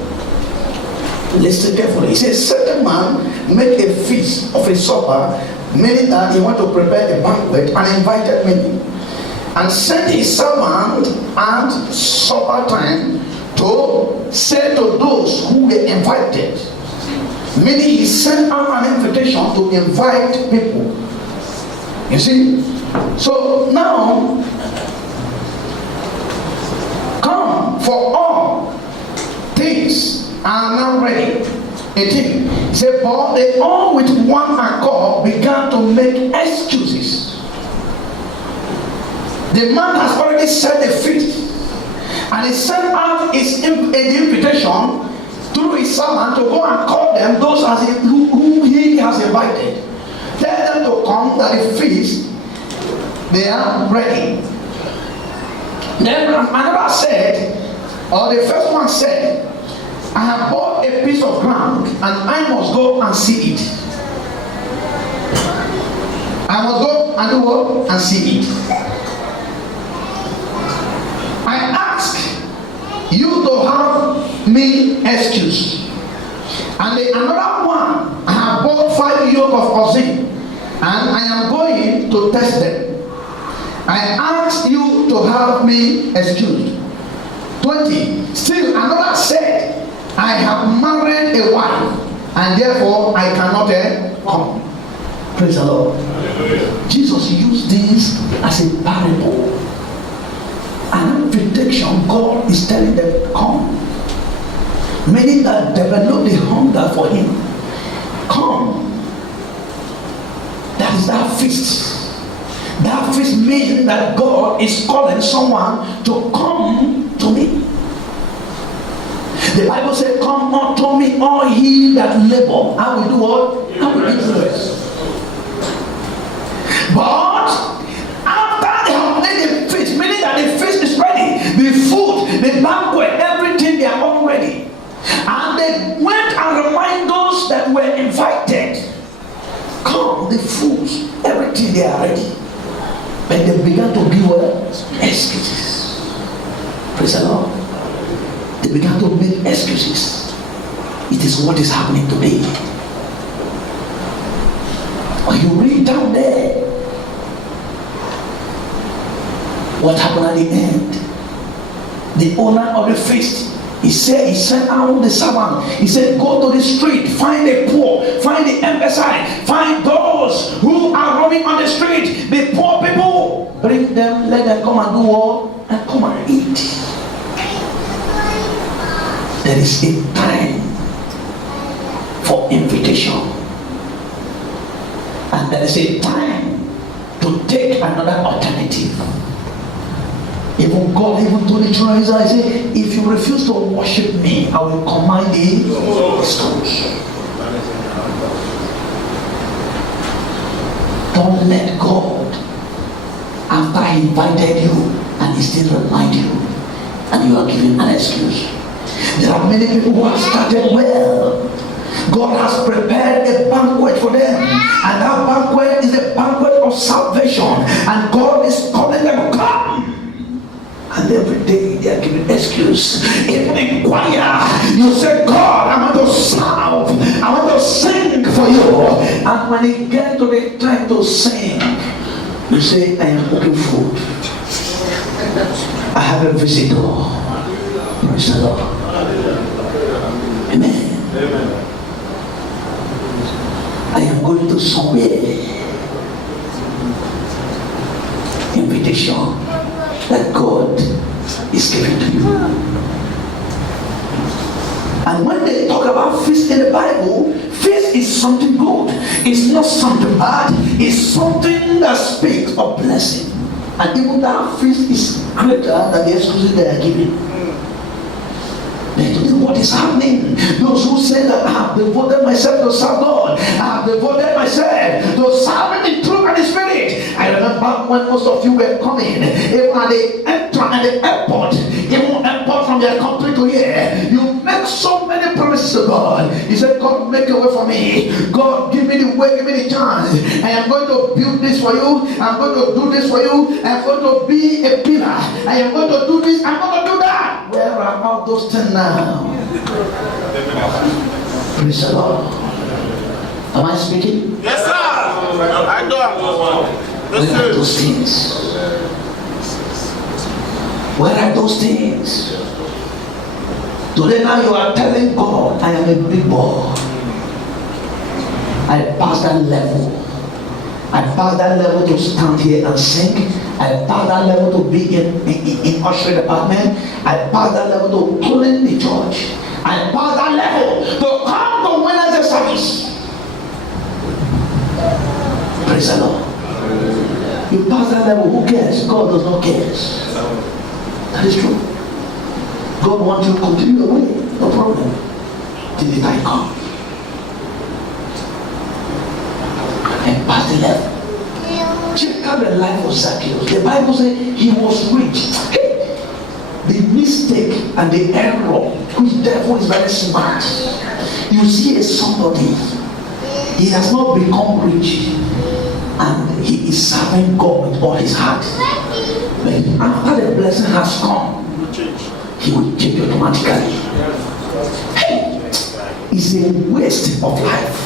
Listen carefully. He said, a certain man made a feast of a supper, meaning that he wanted to prepare a banquet and invited many, and sent his servant at supper time to say to those who were invited. Meaning he sent out an invitation to invite people. You see? So now, come, for all things are now ready. 18. He said, but they all with one accord began to make excuses. The man has already set a feast, and he sent out his invitation through his servant to go and call them, those whom he has invited. Tell them to come, that the feast, they are ready. Then another said, or the first one said, I have bought a piece of ground and I must go and see it. I must go and do what? And see it. I ask you to have me excuse. And another one, I have bought 5 yoke of oxen and I am going to test them. I ask you to have me excused. 20. Still another said, I have married a wife and therefore I cannot come. Praise the Lord. Hallelujah. Jesus used this as a parable. An invitation. God is telling them, come. Meaning that develop the hunger for him. Come. That is that feast. That feast means that God is calling someone to come to me. The Bible says, come unto me, all ye that labor. I will do what? I will give rest. But after they have made the feast, meaning that the feast is ready, the food, the banquet, everything, they are all ready. And they went and remind those that were invited, come, the food, everything, they are ready. And they began to give excuses. Praise the Lord. They began to make excuses. It is what is happening today. When you read down there, what happened at the end? The owner of the feast, he said, he sent out the servant. He said, go to the street, find the poor, find the embassy, find those who are roaming on the street, the poor people. Bring them, let them come and do what? And come and eat. There is a time for invitation. And there is a time to take another alternative. Even God, even told the children of Israel, he said, if you refuse to worship me, I will command the stones. Don't let God, after he invited you, and he still remind you, and you are giving an excuse. There are many people who have started well. God has prepared a banquet for them, and that banquet is a banquet of salvation, and God is calling them to come. And every day they are giving excuse. Even in choir, you say, God, I want to serve, I want to sing for you. And when it gets to the time to sing, you say, I am cooking food. I have a visitor. Praise the Lord. Amen. Amen. I am going to somewhere. Invitation that God is giving to you. And when they talk about feast in the Bible, feast is something good. It's not something bad. It's something that speaks of blessing. And even that feast is greater than the excuses they are giving. They don't know what is happening. Those who say that I have devoted myself to serve God, I have devoted myself to serve Him in truth and in spirit. I remember when most of you were coming, even at the airport, even airport from your country to here, you make so many promises to God. He said, God, make a way for me. God, give me the way, give me the chance. I am going to build this for you. I'm going to do this for you. I'm going to be a pillar. I am going to do this. I'm going to do that. Where are all those things now? Praise the Lord. Am I speaking? Yes, sir. I know. Where are those things? Where are those things? Today now you are telling God, I am a big boy. I passed that level. I passed that level to stand here and sing. I passed that level to be in ushering department. I passed that level to clean the church. I passed that level to come to Wednesday service. Praise the Lord. You pass that level, who cares? God does not care. That is true. God wants you to continue your way, no problem, till the time comes. And pass the level. Check out the life of Zacchaeus. The Bible says he was rich. The mistake and the error, which therefore is very smart. You see somebody, he has not become rich, and he is serving God with all his heart. But after the blessing has come, he will change automatically. Hey, it's a waste of life.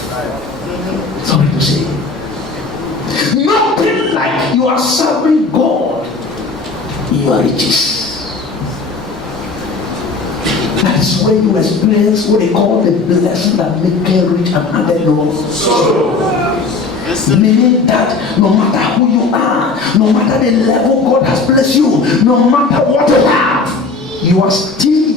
Sorry to say. Nothing like you are serving God in your riches. That is when you experience what they call the blessing that make you rich and added no sorrow. Meaning that no matter who you are, no matter the level God has blessed you, no matter what you have, you are still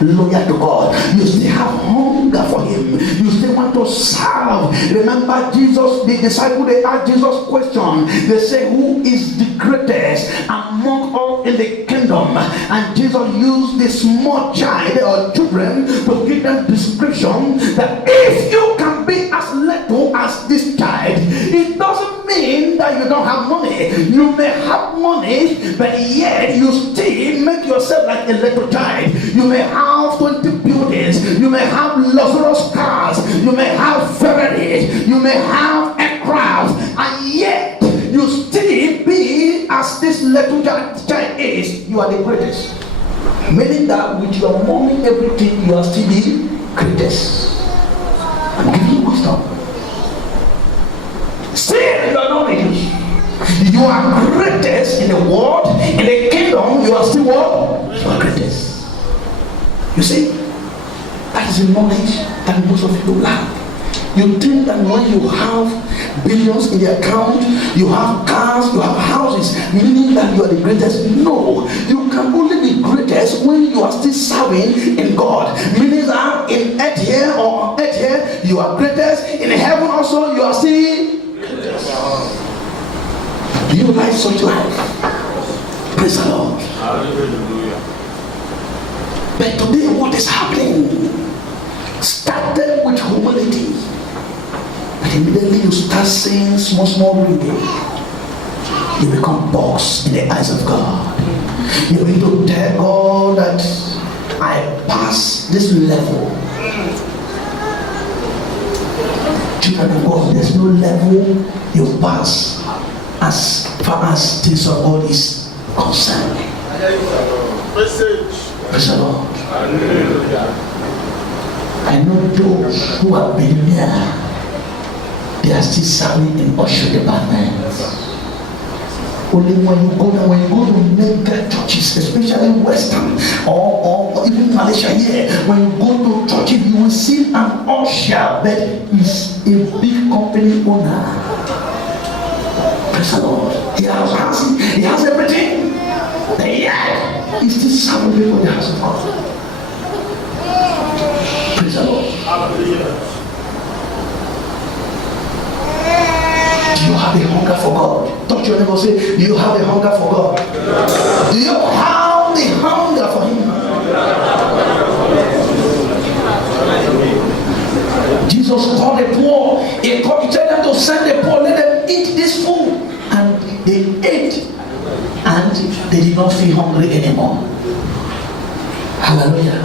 loyal to God. You still have hunger for Him. You still want to serve. Remember Jesus, the disciples, they asked Jesus question. They say, who is the greatest among all in the kingdom? And Jesus used the small child or children to give them description that if you can be as little as this child, it doesn't mean that you don't have money. You may have money, but yet you still make yourself like a little child. You may have 20 buildings, you may have luxurious cars, you may have Ferraris, you may have aircraft, and yet you still be as this little child is. You are the greatest. Meaning that with your money, everything, you are still the greatest. I'm giving you wisdom. Still, you are not ready. You are greatest in the world, in the kingdom. You are still what? You are greatest. You see, that is the knowledge that most of you lack. You think that when you have billions in the account, you have cars, you have houses, meaning that you are the greatest. No, you can only be greatest when you are still serving in God. Meaning that in earth here or on earth here, you are greatest. In heaven also, you are still greatest. Do you like such life? Praise the Lord. Hallelujah. But today, what is happening started with humility. But immediately you start saying small reading, you become boss in the eyes of God. You need to tell God that I pass this level. children of God, there's no level you pass as far as things of God is concerned. Praise the Lord. I know those who have been there, they are still serving in usher departments. Only when you go to mega churches, especially Western or even Malaysia here, when you go to churches, you will see an usher that is a big company owner. Praise the Lord. He has everything. Yet he's still serving people in the house of God. Praise the Lord. Do you have a hunger for God? Touch your neighbor and say, do you have a hunger for God? Do you have the hunger for Him? Jesus called the poor. He told them to send the poor, let them eat this food. And they ate. And they did not feel hungry anymore. Hallelujah.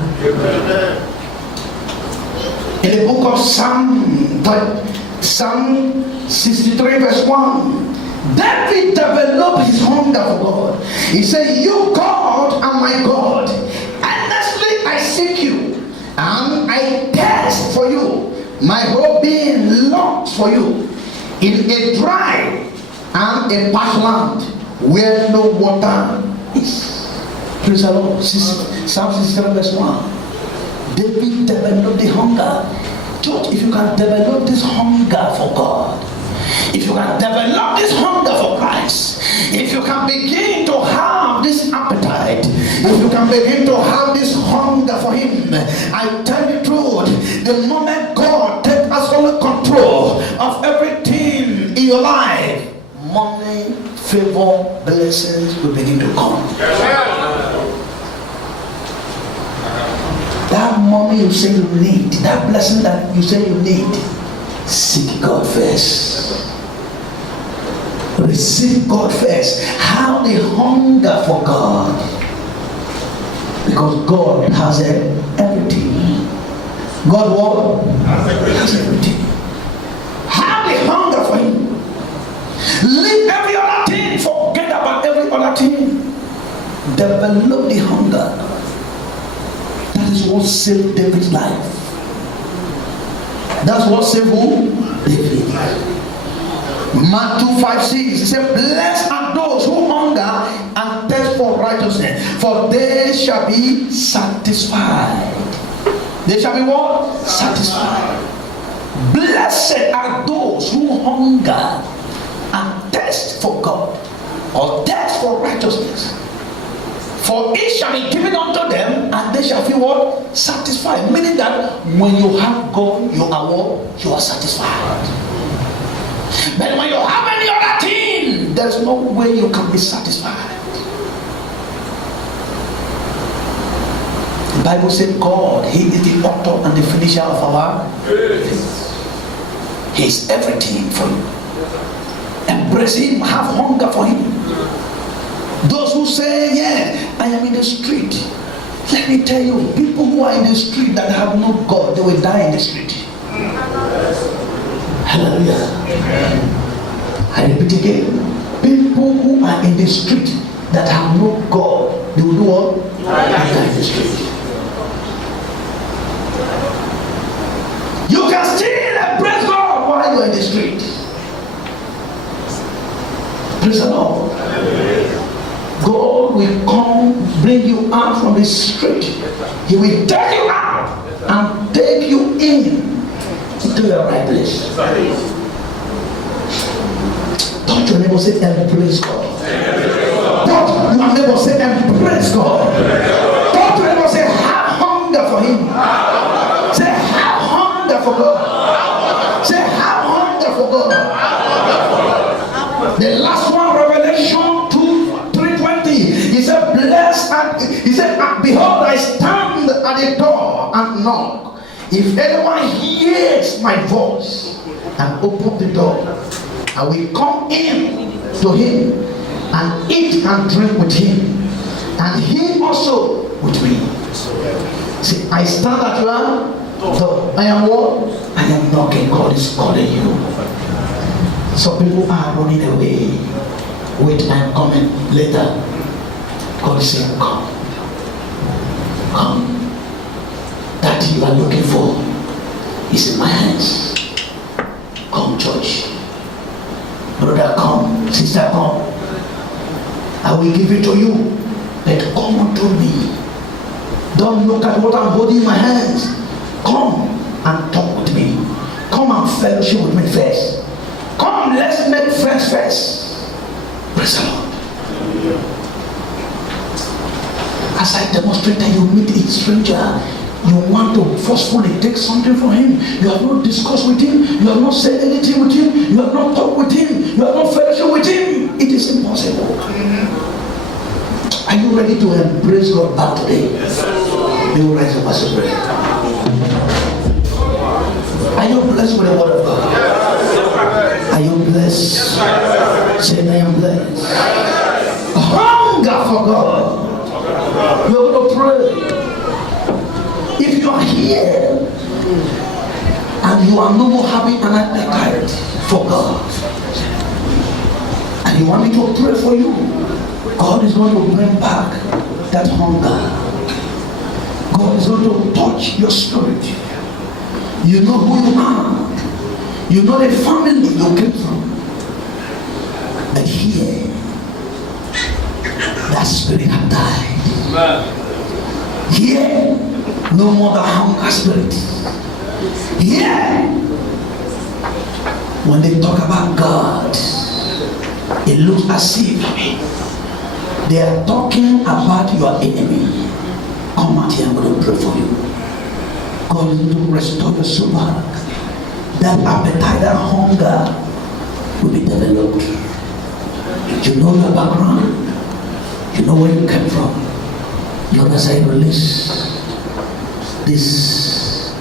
In the book of Psalm 63 verse 1, David developed his hunger for God. He said, you God are my God. Earnestly I seek you, and I thirst for you. My whole being longs for you in a dry and a parched land where no water is. Praise the Lord. Psalm 67 verse 1. David developed the hunger. Church, if you can develop this hunger for God, if you can develop this hunger for Christ, if you can begin to have this appetite, if you can begin to have this hunger for Him, I tell you the truth, the moment God takes absolute control of everything in your life, money, favor, blessings will begin to come. That money you say you need, that blessing that you say you need, seek God first. Receive God first. Have the hunger for God. Because God has everything. God what? Has everything. Have the hunger for Him. Leave every other thing. Forget about every other thing. Develop the hunger. That is what saved David's life. That's what saved who? David. Mark 2:5-6. He said, blessed are those who hunger and thirst for righteousness, for they shall be satisfied. They shall be what? Satisfied. Blessed are those who hunger and thirst for God, or thirst for righteousness, for it shall be given unto them, and they shall feel what? Satisfied. Meaning that when you have God, you are what? You are satisfied. But when you have any other thing, there's no way you can be satisfied. The Bible said God, He is the author and the finisher of our faith. He is everything for you. Embrace Him, have hunger for Him. Those who say, yeah, I am in the street. Let me tell you, people who are in the street that have no God, they will die in the street. Hallelujah. I repeat again. People who are in the street that have no God, they will do what? Die in the street. You can still embrace God while you are in the street. Praise the Lord. God will come, bring you out from the street. He will take you out and take you in to the right place. Touch your neighbor, say, embrace God. Touch your neighbor, say, embrace God. Touch your neighbor, say, have hunger for Him. Say, have hunger for God. Say, have hunger for God. The last one, Revelation 2:3-20. He said, blessed, and He said, behold, I stand at the door and knock. If anyone hears my voice and open the door, I will come in to him and eat and drink with him, and he also with me. See, I stand at your So I am what? I am knocking. God is calling you. Some people are running away. Wait, I am coming later. God is saying, come. Come. That you are looking for is in my hands. Come, church. Brother, come. Sister, come. I will give it to you. But come unto me. Don't look at what I'm holding in my hands. Come and talk with me. Come and fellowship with me first. Come, let's make friends first. Praise the Lord. As I demonstrate that you meet a stranger, you want to forcefully take something from him. You have not discussed with him. You have not said anything with him. You have not talked with him. You have not fellowship with him. It is impossible. Are you ready to embrace God back today? Yes, sir. You will rise up as a prayer. Are you blessed with the word of God? Yes. Are you blessed? Yes. Say, I am blessed. Hunger for God. You're going to pray. If you are here and you are no more having an appetite for God, and you want me to pray for you, God is going to bring back that hunger. God is going to touch your spirit. You know who you are. You know the family you came from. But here, that spirit has died. Here, no more the hunger spirit. Here, when they talk about God, it looks as if they are talking about your enemy. Come out here, I'm going to pray for you. God is going to restore your soul back. That appetite, that hunger will be developed. You know your background. You know where you came from. Lord, as I release this,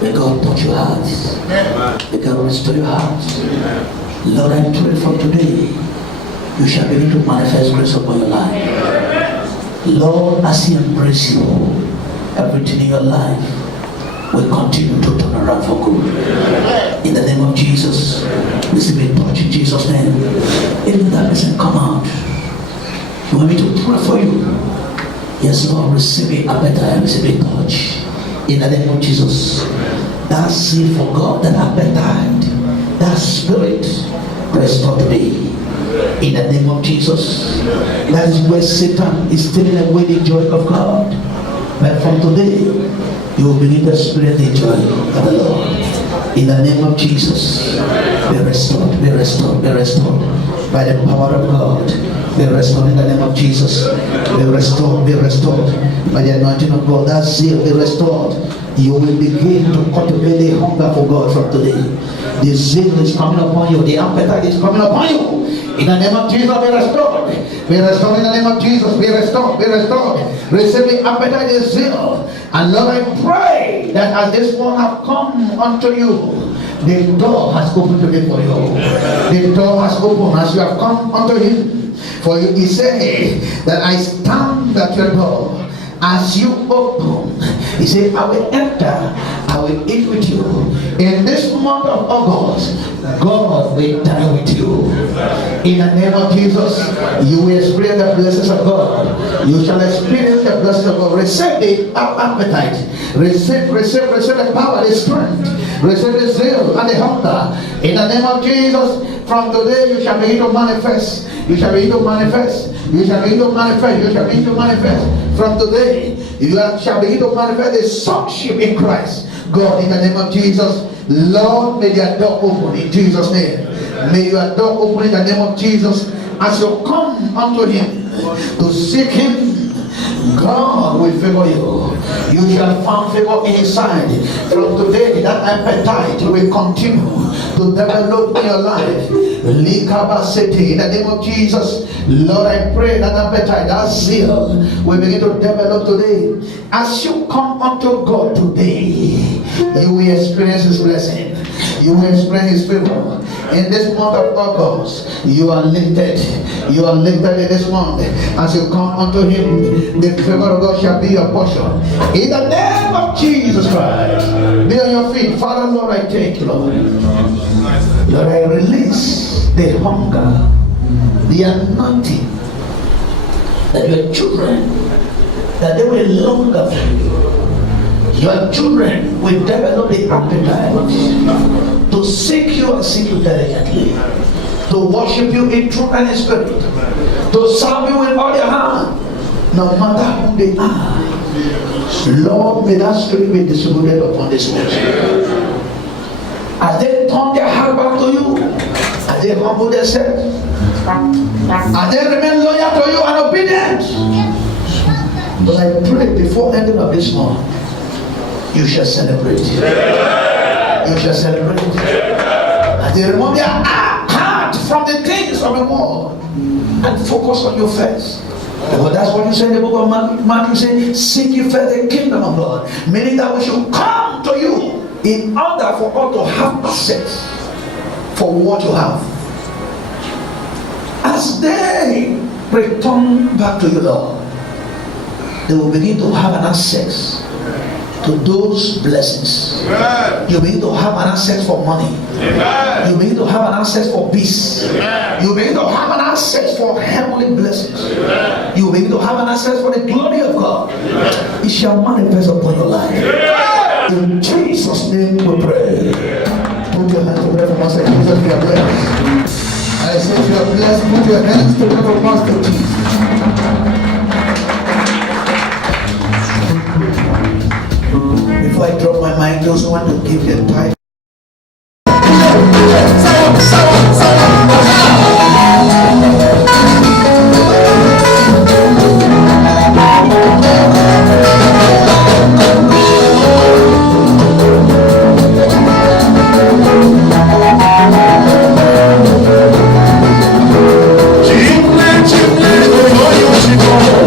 may God touch your heart. May God restore your heart. Lord, I pray from today, you shall begin to manifest grace upon your life. Lord, as He embraces you, everything in your life will continue to turn around for good. In the name of Jesus, receive a touch in Jesus' name. Even that person come out. You want me to pray for you? Yes, Lord, receive it appetite, receive a touch. In the name of Jesus. That zeal for God, that appetite, that spirit, restore today. In the name of Jesus. That is where Satan is stealing away the joy of God. But from today, you will begin to experience the joy of the Lord. In the name of Jesus, be restored, be restored, be restored. By the power of God, be restored in the name of Jesus. Be restored, be restored. By the anointing of God, that zeal be restored. You will begin to cultivate the hunger for God from today. The zeal is coming upon you. The appetite is coming upon you. In the name of Jesus, be restored. Be restored in the name of Jesus. Be restored, be restored. Receive the appetite and zeal. And Lord, I pray that as this one have come unto you, the door has opened today for you. The door has opened as you have come unto him. For you, he said that I stand at your door. As you open, he said, I will enter, I will eat with you. In this month of August, God will dine with you. In the name of Jesus, you will experience the blessings of God. You shall experience the blessings of God. Receive the appetite. Receive the power, the strength. Receive the zeal and the hunger. In the name of Jesus, from today you shall begin to manifest. You shall begin to manifest. You shall begin to manifest. You shall begin to manifest. From today, you shall begin to manifest the sonship in Christ. God, in the name of Jesus, Lord, may your door open in Jesus' name. May your door open in the name of Jesus. As you come unto him to seek him, God will favor you. You shall find favor in his sight. From today, that appetite will continue to develop in your life. In the name of Jesus, Lord, I pray that appetite, that zeal will begin to develop today. As you come unto God today, you will experience his blessing. You will experience His favor. In this month of August, you are lifted. You are lifted in this month. As you come unto Him, the favor of God shall be your portion. In the name of Jesus Christ, be on your feet. Father, Lord, I thank you, Lord. Lord, I release the hunger, the anointing, that your children, that they will longer for you. Your children will develop the appetite to seek you and seek you diligently, to worship you in truth and in spirit, to serve you with all your heart, no matter who they are. Lord, may that spirit be distributed upon this nation. As they turn their heart back to you, as they humble themselves, as they remain loyal to you and obedient. But I pray before ending of this month, you shall celebrate. You shall celebrate. As they remove their heart from the things of the world and focus on your face. Because that's what you say in the book of Matthew. You say, seek ye first the kingdom of God. Meaning that we should come to you in order for us to have access for what you have. As they return back to you, Lord, they will begin to have an access to those blessings. Amen. You begin to have an access for money. Amen. You begin to have an access for peace. Amen. You begin to have an access for heavenly blessings. Amen. You begin to have an access for the glory of God. Amen. It shall manifest upon your life. Amen. In Jesus' name we pray. Put your hands together for Master Jesus. We are blessed. I say you are blessed. Put your hands together for Master Jesus. Before I drop my mind, those who want to give their tithe. Chimle, chimle, oh yo yo, chimle,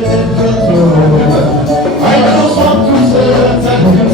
just want to say thank you to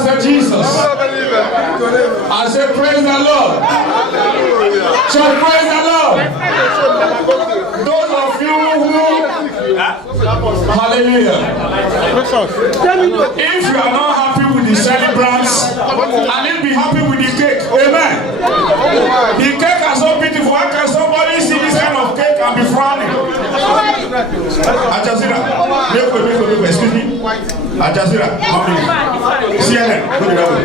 Master Jesus. I say, praise the Lord. Church, praise the Lord. Those of you who, hallelujah. If you are not happy with the celebrants, and you'll be happy with the cake. Amen. The cake is so beautiful. How can somebody see this kind of cake and be frowning? Ajazira, excuse me. Ajazira, CNN, put it away.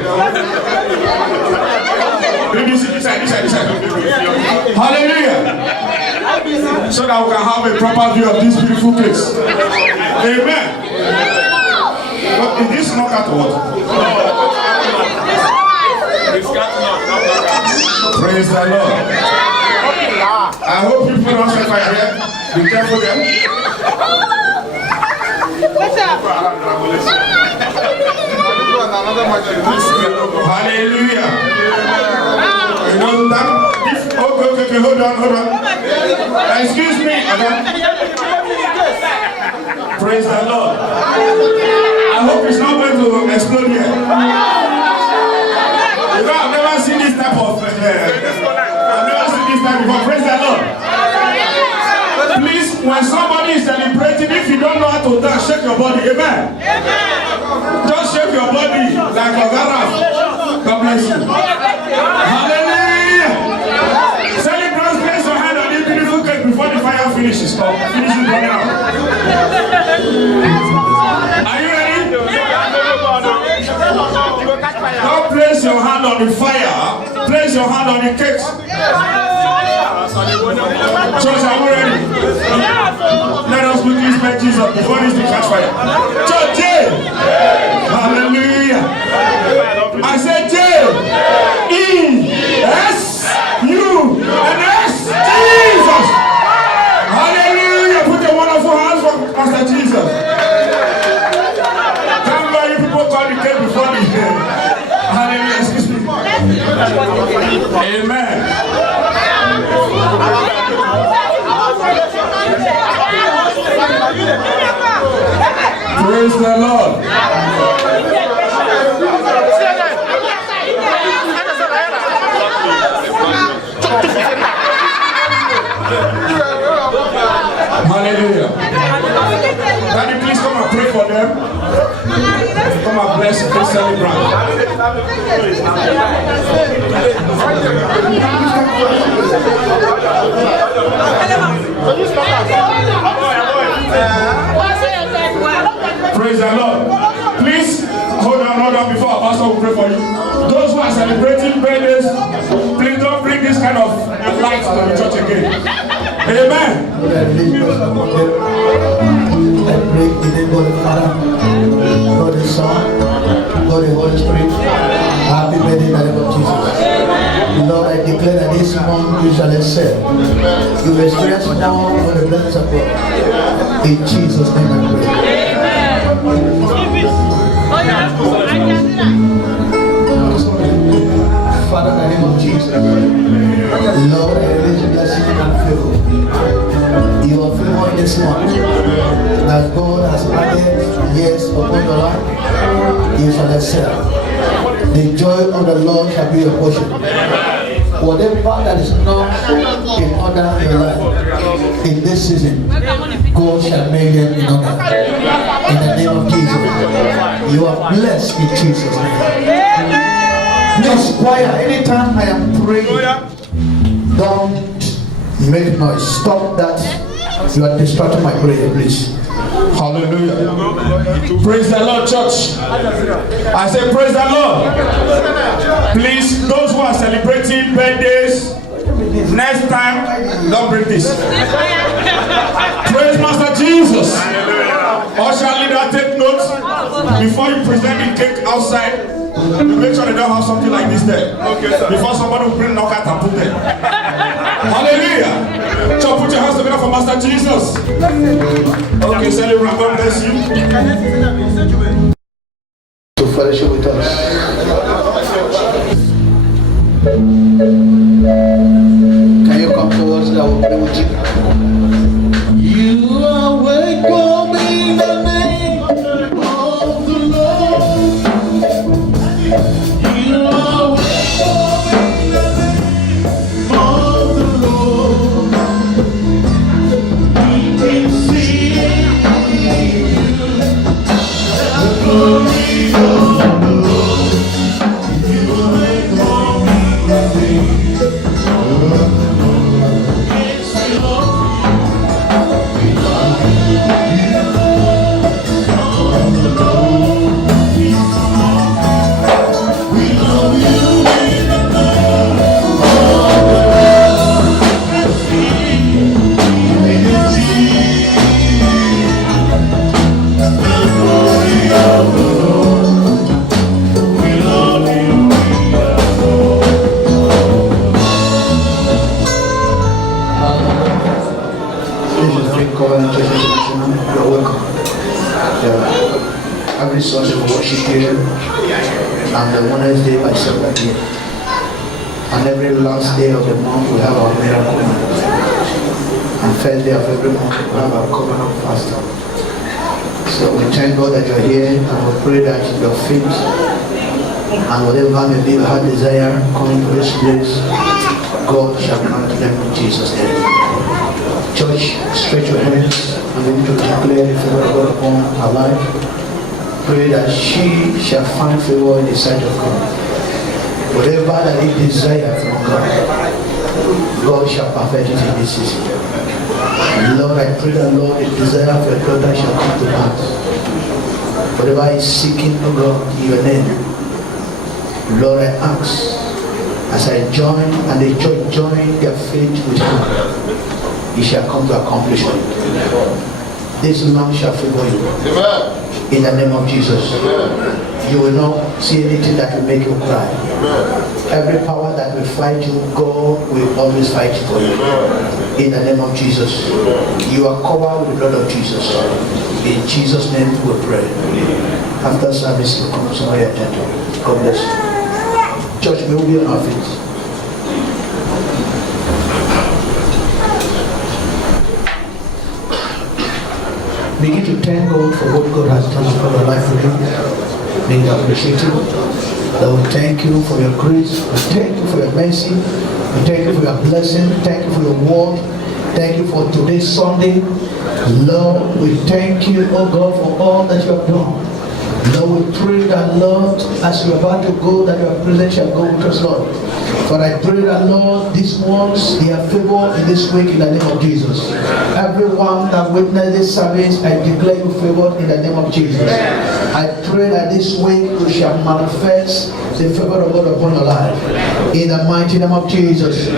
BBC, this side. Hallelujah. So that we can have a proper view of these beautiful cakes. Amen. But is this knockout or what? Praise the Lord. I hope people don't set fire here. Be careful there. Hallelujah. You know that? Okay, hold on. Excuse me. Okay. Praise the Lord. I hope it's not going to explode here. You know, I've never seen this type of I've never seen this type before. Praise the Lord. Please, when somebody is celebrating, if you don't know how to dance, shake your body. Amen. Just shake your body like a garage. God bless you. Hallelujah. Celebrate, place your hand on this beautiful cake before the fire finishes. Finish it coming out. Are you ready? Don't place your hand on the fire. Place your hand on the cake. Church, are we ready? Let us quickly spend Jesus before this thing catch fire. Church, J. Hallelujah. I said J. E. S. U. and S. Jesus. Hallelujah. Put your wonderful hands for Master Jesus. Thank God you people call the cake before the hallelujah. Excuse me. Amen. Praise the Lord. Hallelujah. Daddy, please come and pray for them. Come and bless the celebrant. Praise the Lord. Please hold on before our pastor will pray for you. Those who are celebrating birthdays, please don't bring this kind of lights to the church again. Amen. I pray in the name of the Father, God the Son, God the Holy Spirit. Happy birthday in the name of Jesus. Lord, I declare that this month you shall excel. You will experience more of the blessings of God. In Jesus' name I pray. Father, in the name of Jesus, Lord, I release your blessing and favor. You are favor in this month. That God has added years upon your life, you shall excel. The joy of the Lord shall be your portion. Whatever that is not in order in your life, in this season, God shall make them in order. In the name of Jesus, you are blessed in Jesus' name. Just choir, anytime I am praying, don't make noise. Stop that. You are distracting my prayer, please. Hallelujah. Praise the Lord, church. I say praise the Lord. Please, those who are celebrating birthdays, next time, don't bring this. Praise Master Jesus. Usher leader, take notes. Before you present the cake outside, you make sure they don't have something like this there. Before somebody will bring knockout and put there. Hallelujah. So put your hands together for Master Jesus. Okay, celebrate. God bless you. To fellowship with us. Can you come forward so that I will pray with you? You are welcome in the name of the Lord. And the Wednesday by 7 p.m. And every last day of the month we have our miracle night. And first day of every month we have our covenant fasting. So we thank God that you're here, and we pray that your faith and whatever may be your heart desire coming to this place, God shall grant them in Jesus' name. Church, stretch your hands and begin to declare the favor of God upon our life. Pray that she shall find favor in the sight of God. Whatever that he desires from God, God shall perfect it in this season. Lord, I pray that, Lord, the desire of your daughter shall come to pass. Whatever is seeking, oh God, in your name, Lord, I ask, as I join and the church join their faith with him, he shall come to accomplishment. This man shall favor you. Amen. In the name of Jesus. Amen. You will not see anything that will make you cry. Amen. Every power that will fight you, God will always fight for you. Amen. In the name of Jesus. Amen. You are covered with the blood of Jesus. In Jesus' name we pray. After service, you come somewhere gentle. God bless you. Church, we will be on our feet. Begin to thank God for what God has done for your life with you. May you appreciate it. Lord, we thank you for your grace. We thank you for your mercy. We thank you for your blessing. Thank you for your word. Thank you for today's Sunday. Lord, we thank you, oh God, for all that you have done. Lord, we pray that, Lord, as you are about to go, that your presence shall go with us, Lord. For I pray that, Lord, these ones, they are favored in this week in the name of Jesus. Everyone that witnessed this service, I declare you favored in the name of Jesus. I pray that this week you shall manifest the favor of God upon your life. In the mighty name of Jesus.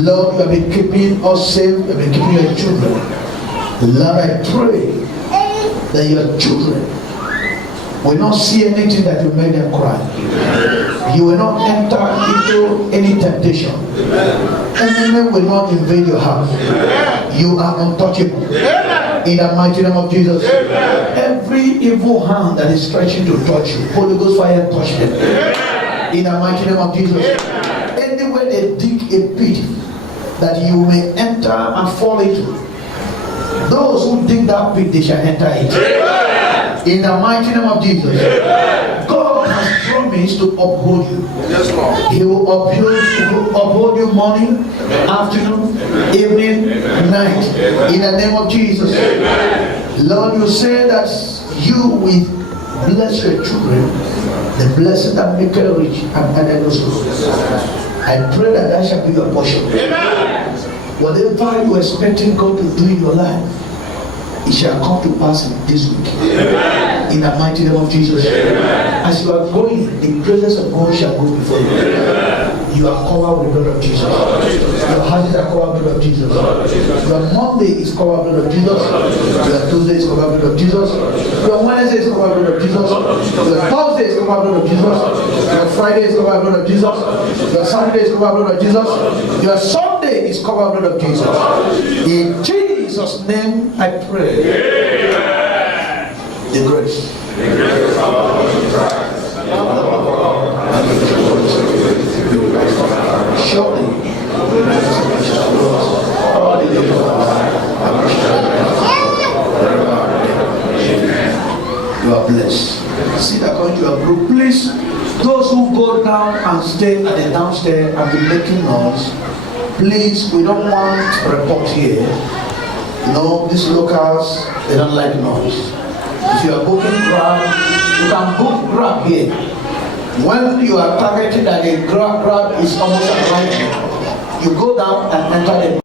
Lord, you have been keeping us safe. You have been keeping your children. Lord, I pray that your children will not see anything that will make them cry. You will not enter into any temptation. Enemy will not invade your house. You are untouchable. In the mighty name of Jesus. Every evil hand that is stretching to touch you, Holy Ghost fire touch them. In the mighty name of Jesus. Anywhere they dig a pit that you may enter and fall into, those who dig that pit, they shall enter it. In the mighty name of Jesus. Amen. God has promised to uphold you. Yes, Lord. He will uphold you morning, afternoon, evening, night. In the name of Jesus. Amen. Lord, you say that you will bless your children, the blessing that make you rich and add no sorrow. I pray that that shall be your portion. Amen. Whatever you are expecting God to do in your life, it shall come to pass this week. Amen. In the mighty name of Jesus. Amen. As you are going, the presence of God shall go before you. Amen. You are covered with the blood of Jesus. Your houses are covered with the blood of Jesus. Your Monday is covered with the blood of Jesus. Your Tuesday is covered with the blood of Jesus. Your Wednesday is covered with the blood of Jesus. Your Thursday is covered with the blood of Jesus. Your Friday is covered with the blood of Jesus. Your Saturday is covered with the blood of Jesus. Your Sunday is covered with the blood of Jesus. In Jesus' name I pray. Amen. The grace. Surely, all the days of our life, you are blessed. See that when you are broke, please, those who go down and stay at the downstairs and be making noise, please, we don't want report here. No, these locals, they don't like noise. If you are booking Grab, you can book Grab here. When you are targeted that a Grab is almost arriving, you go down and enter the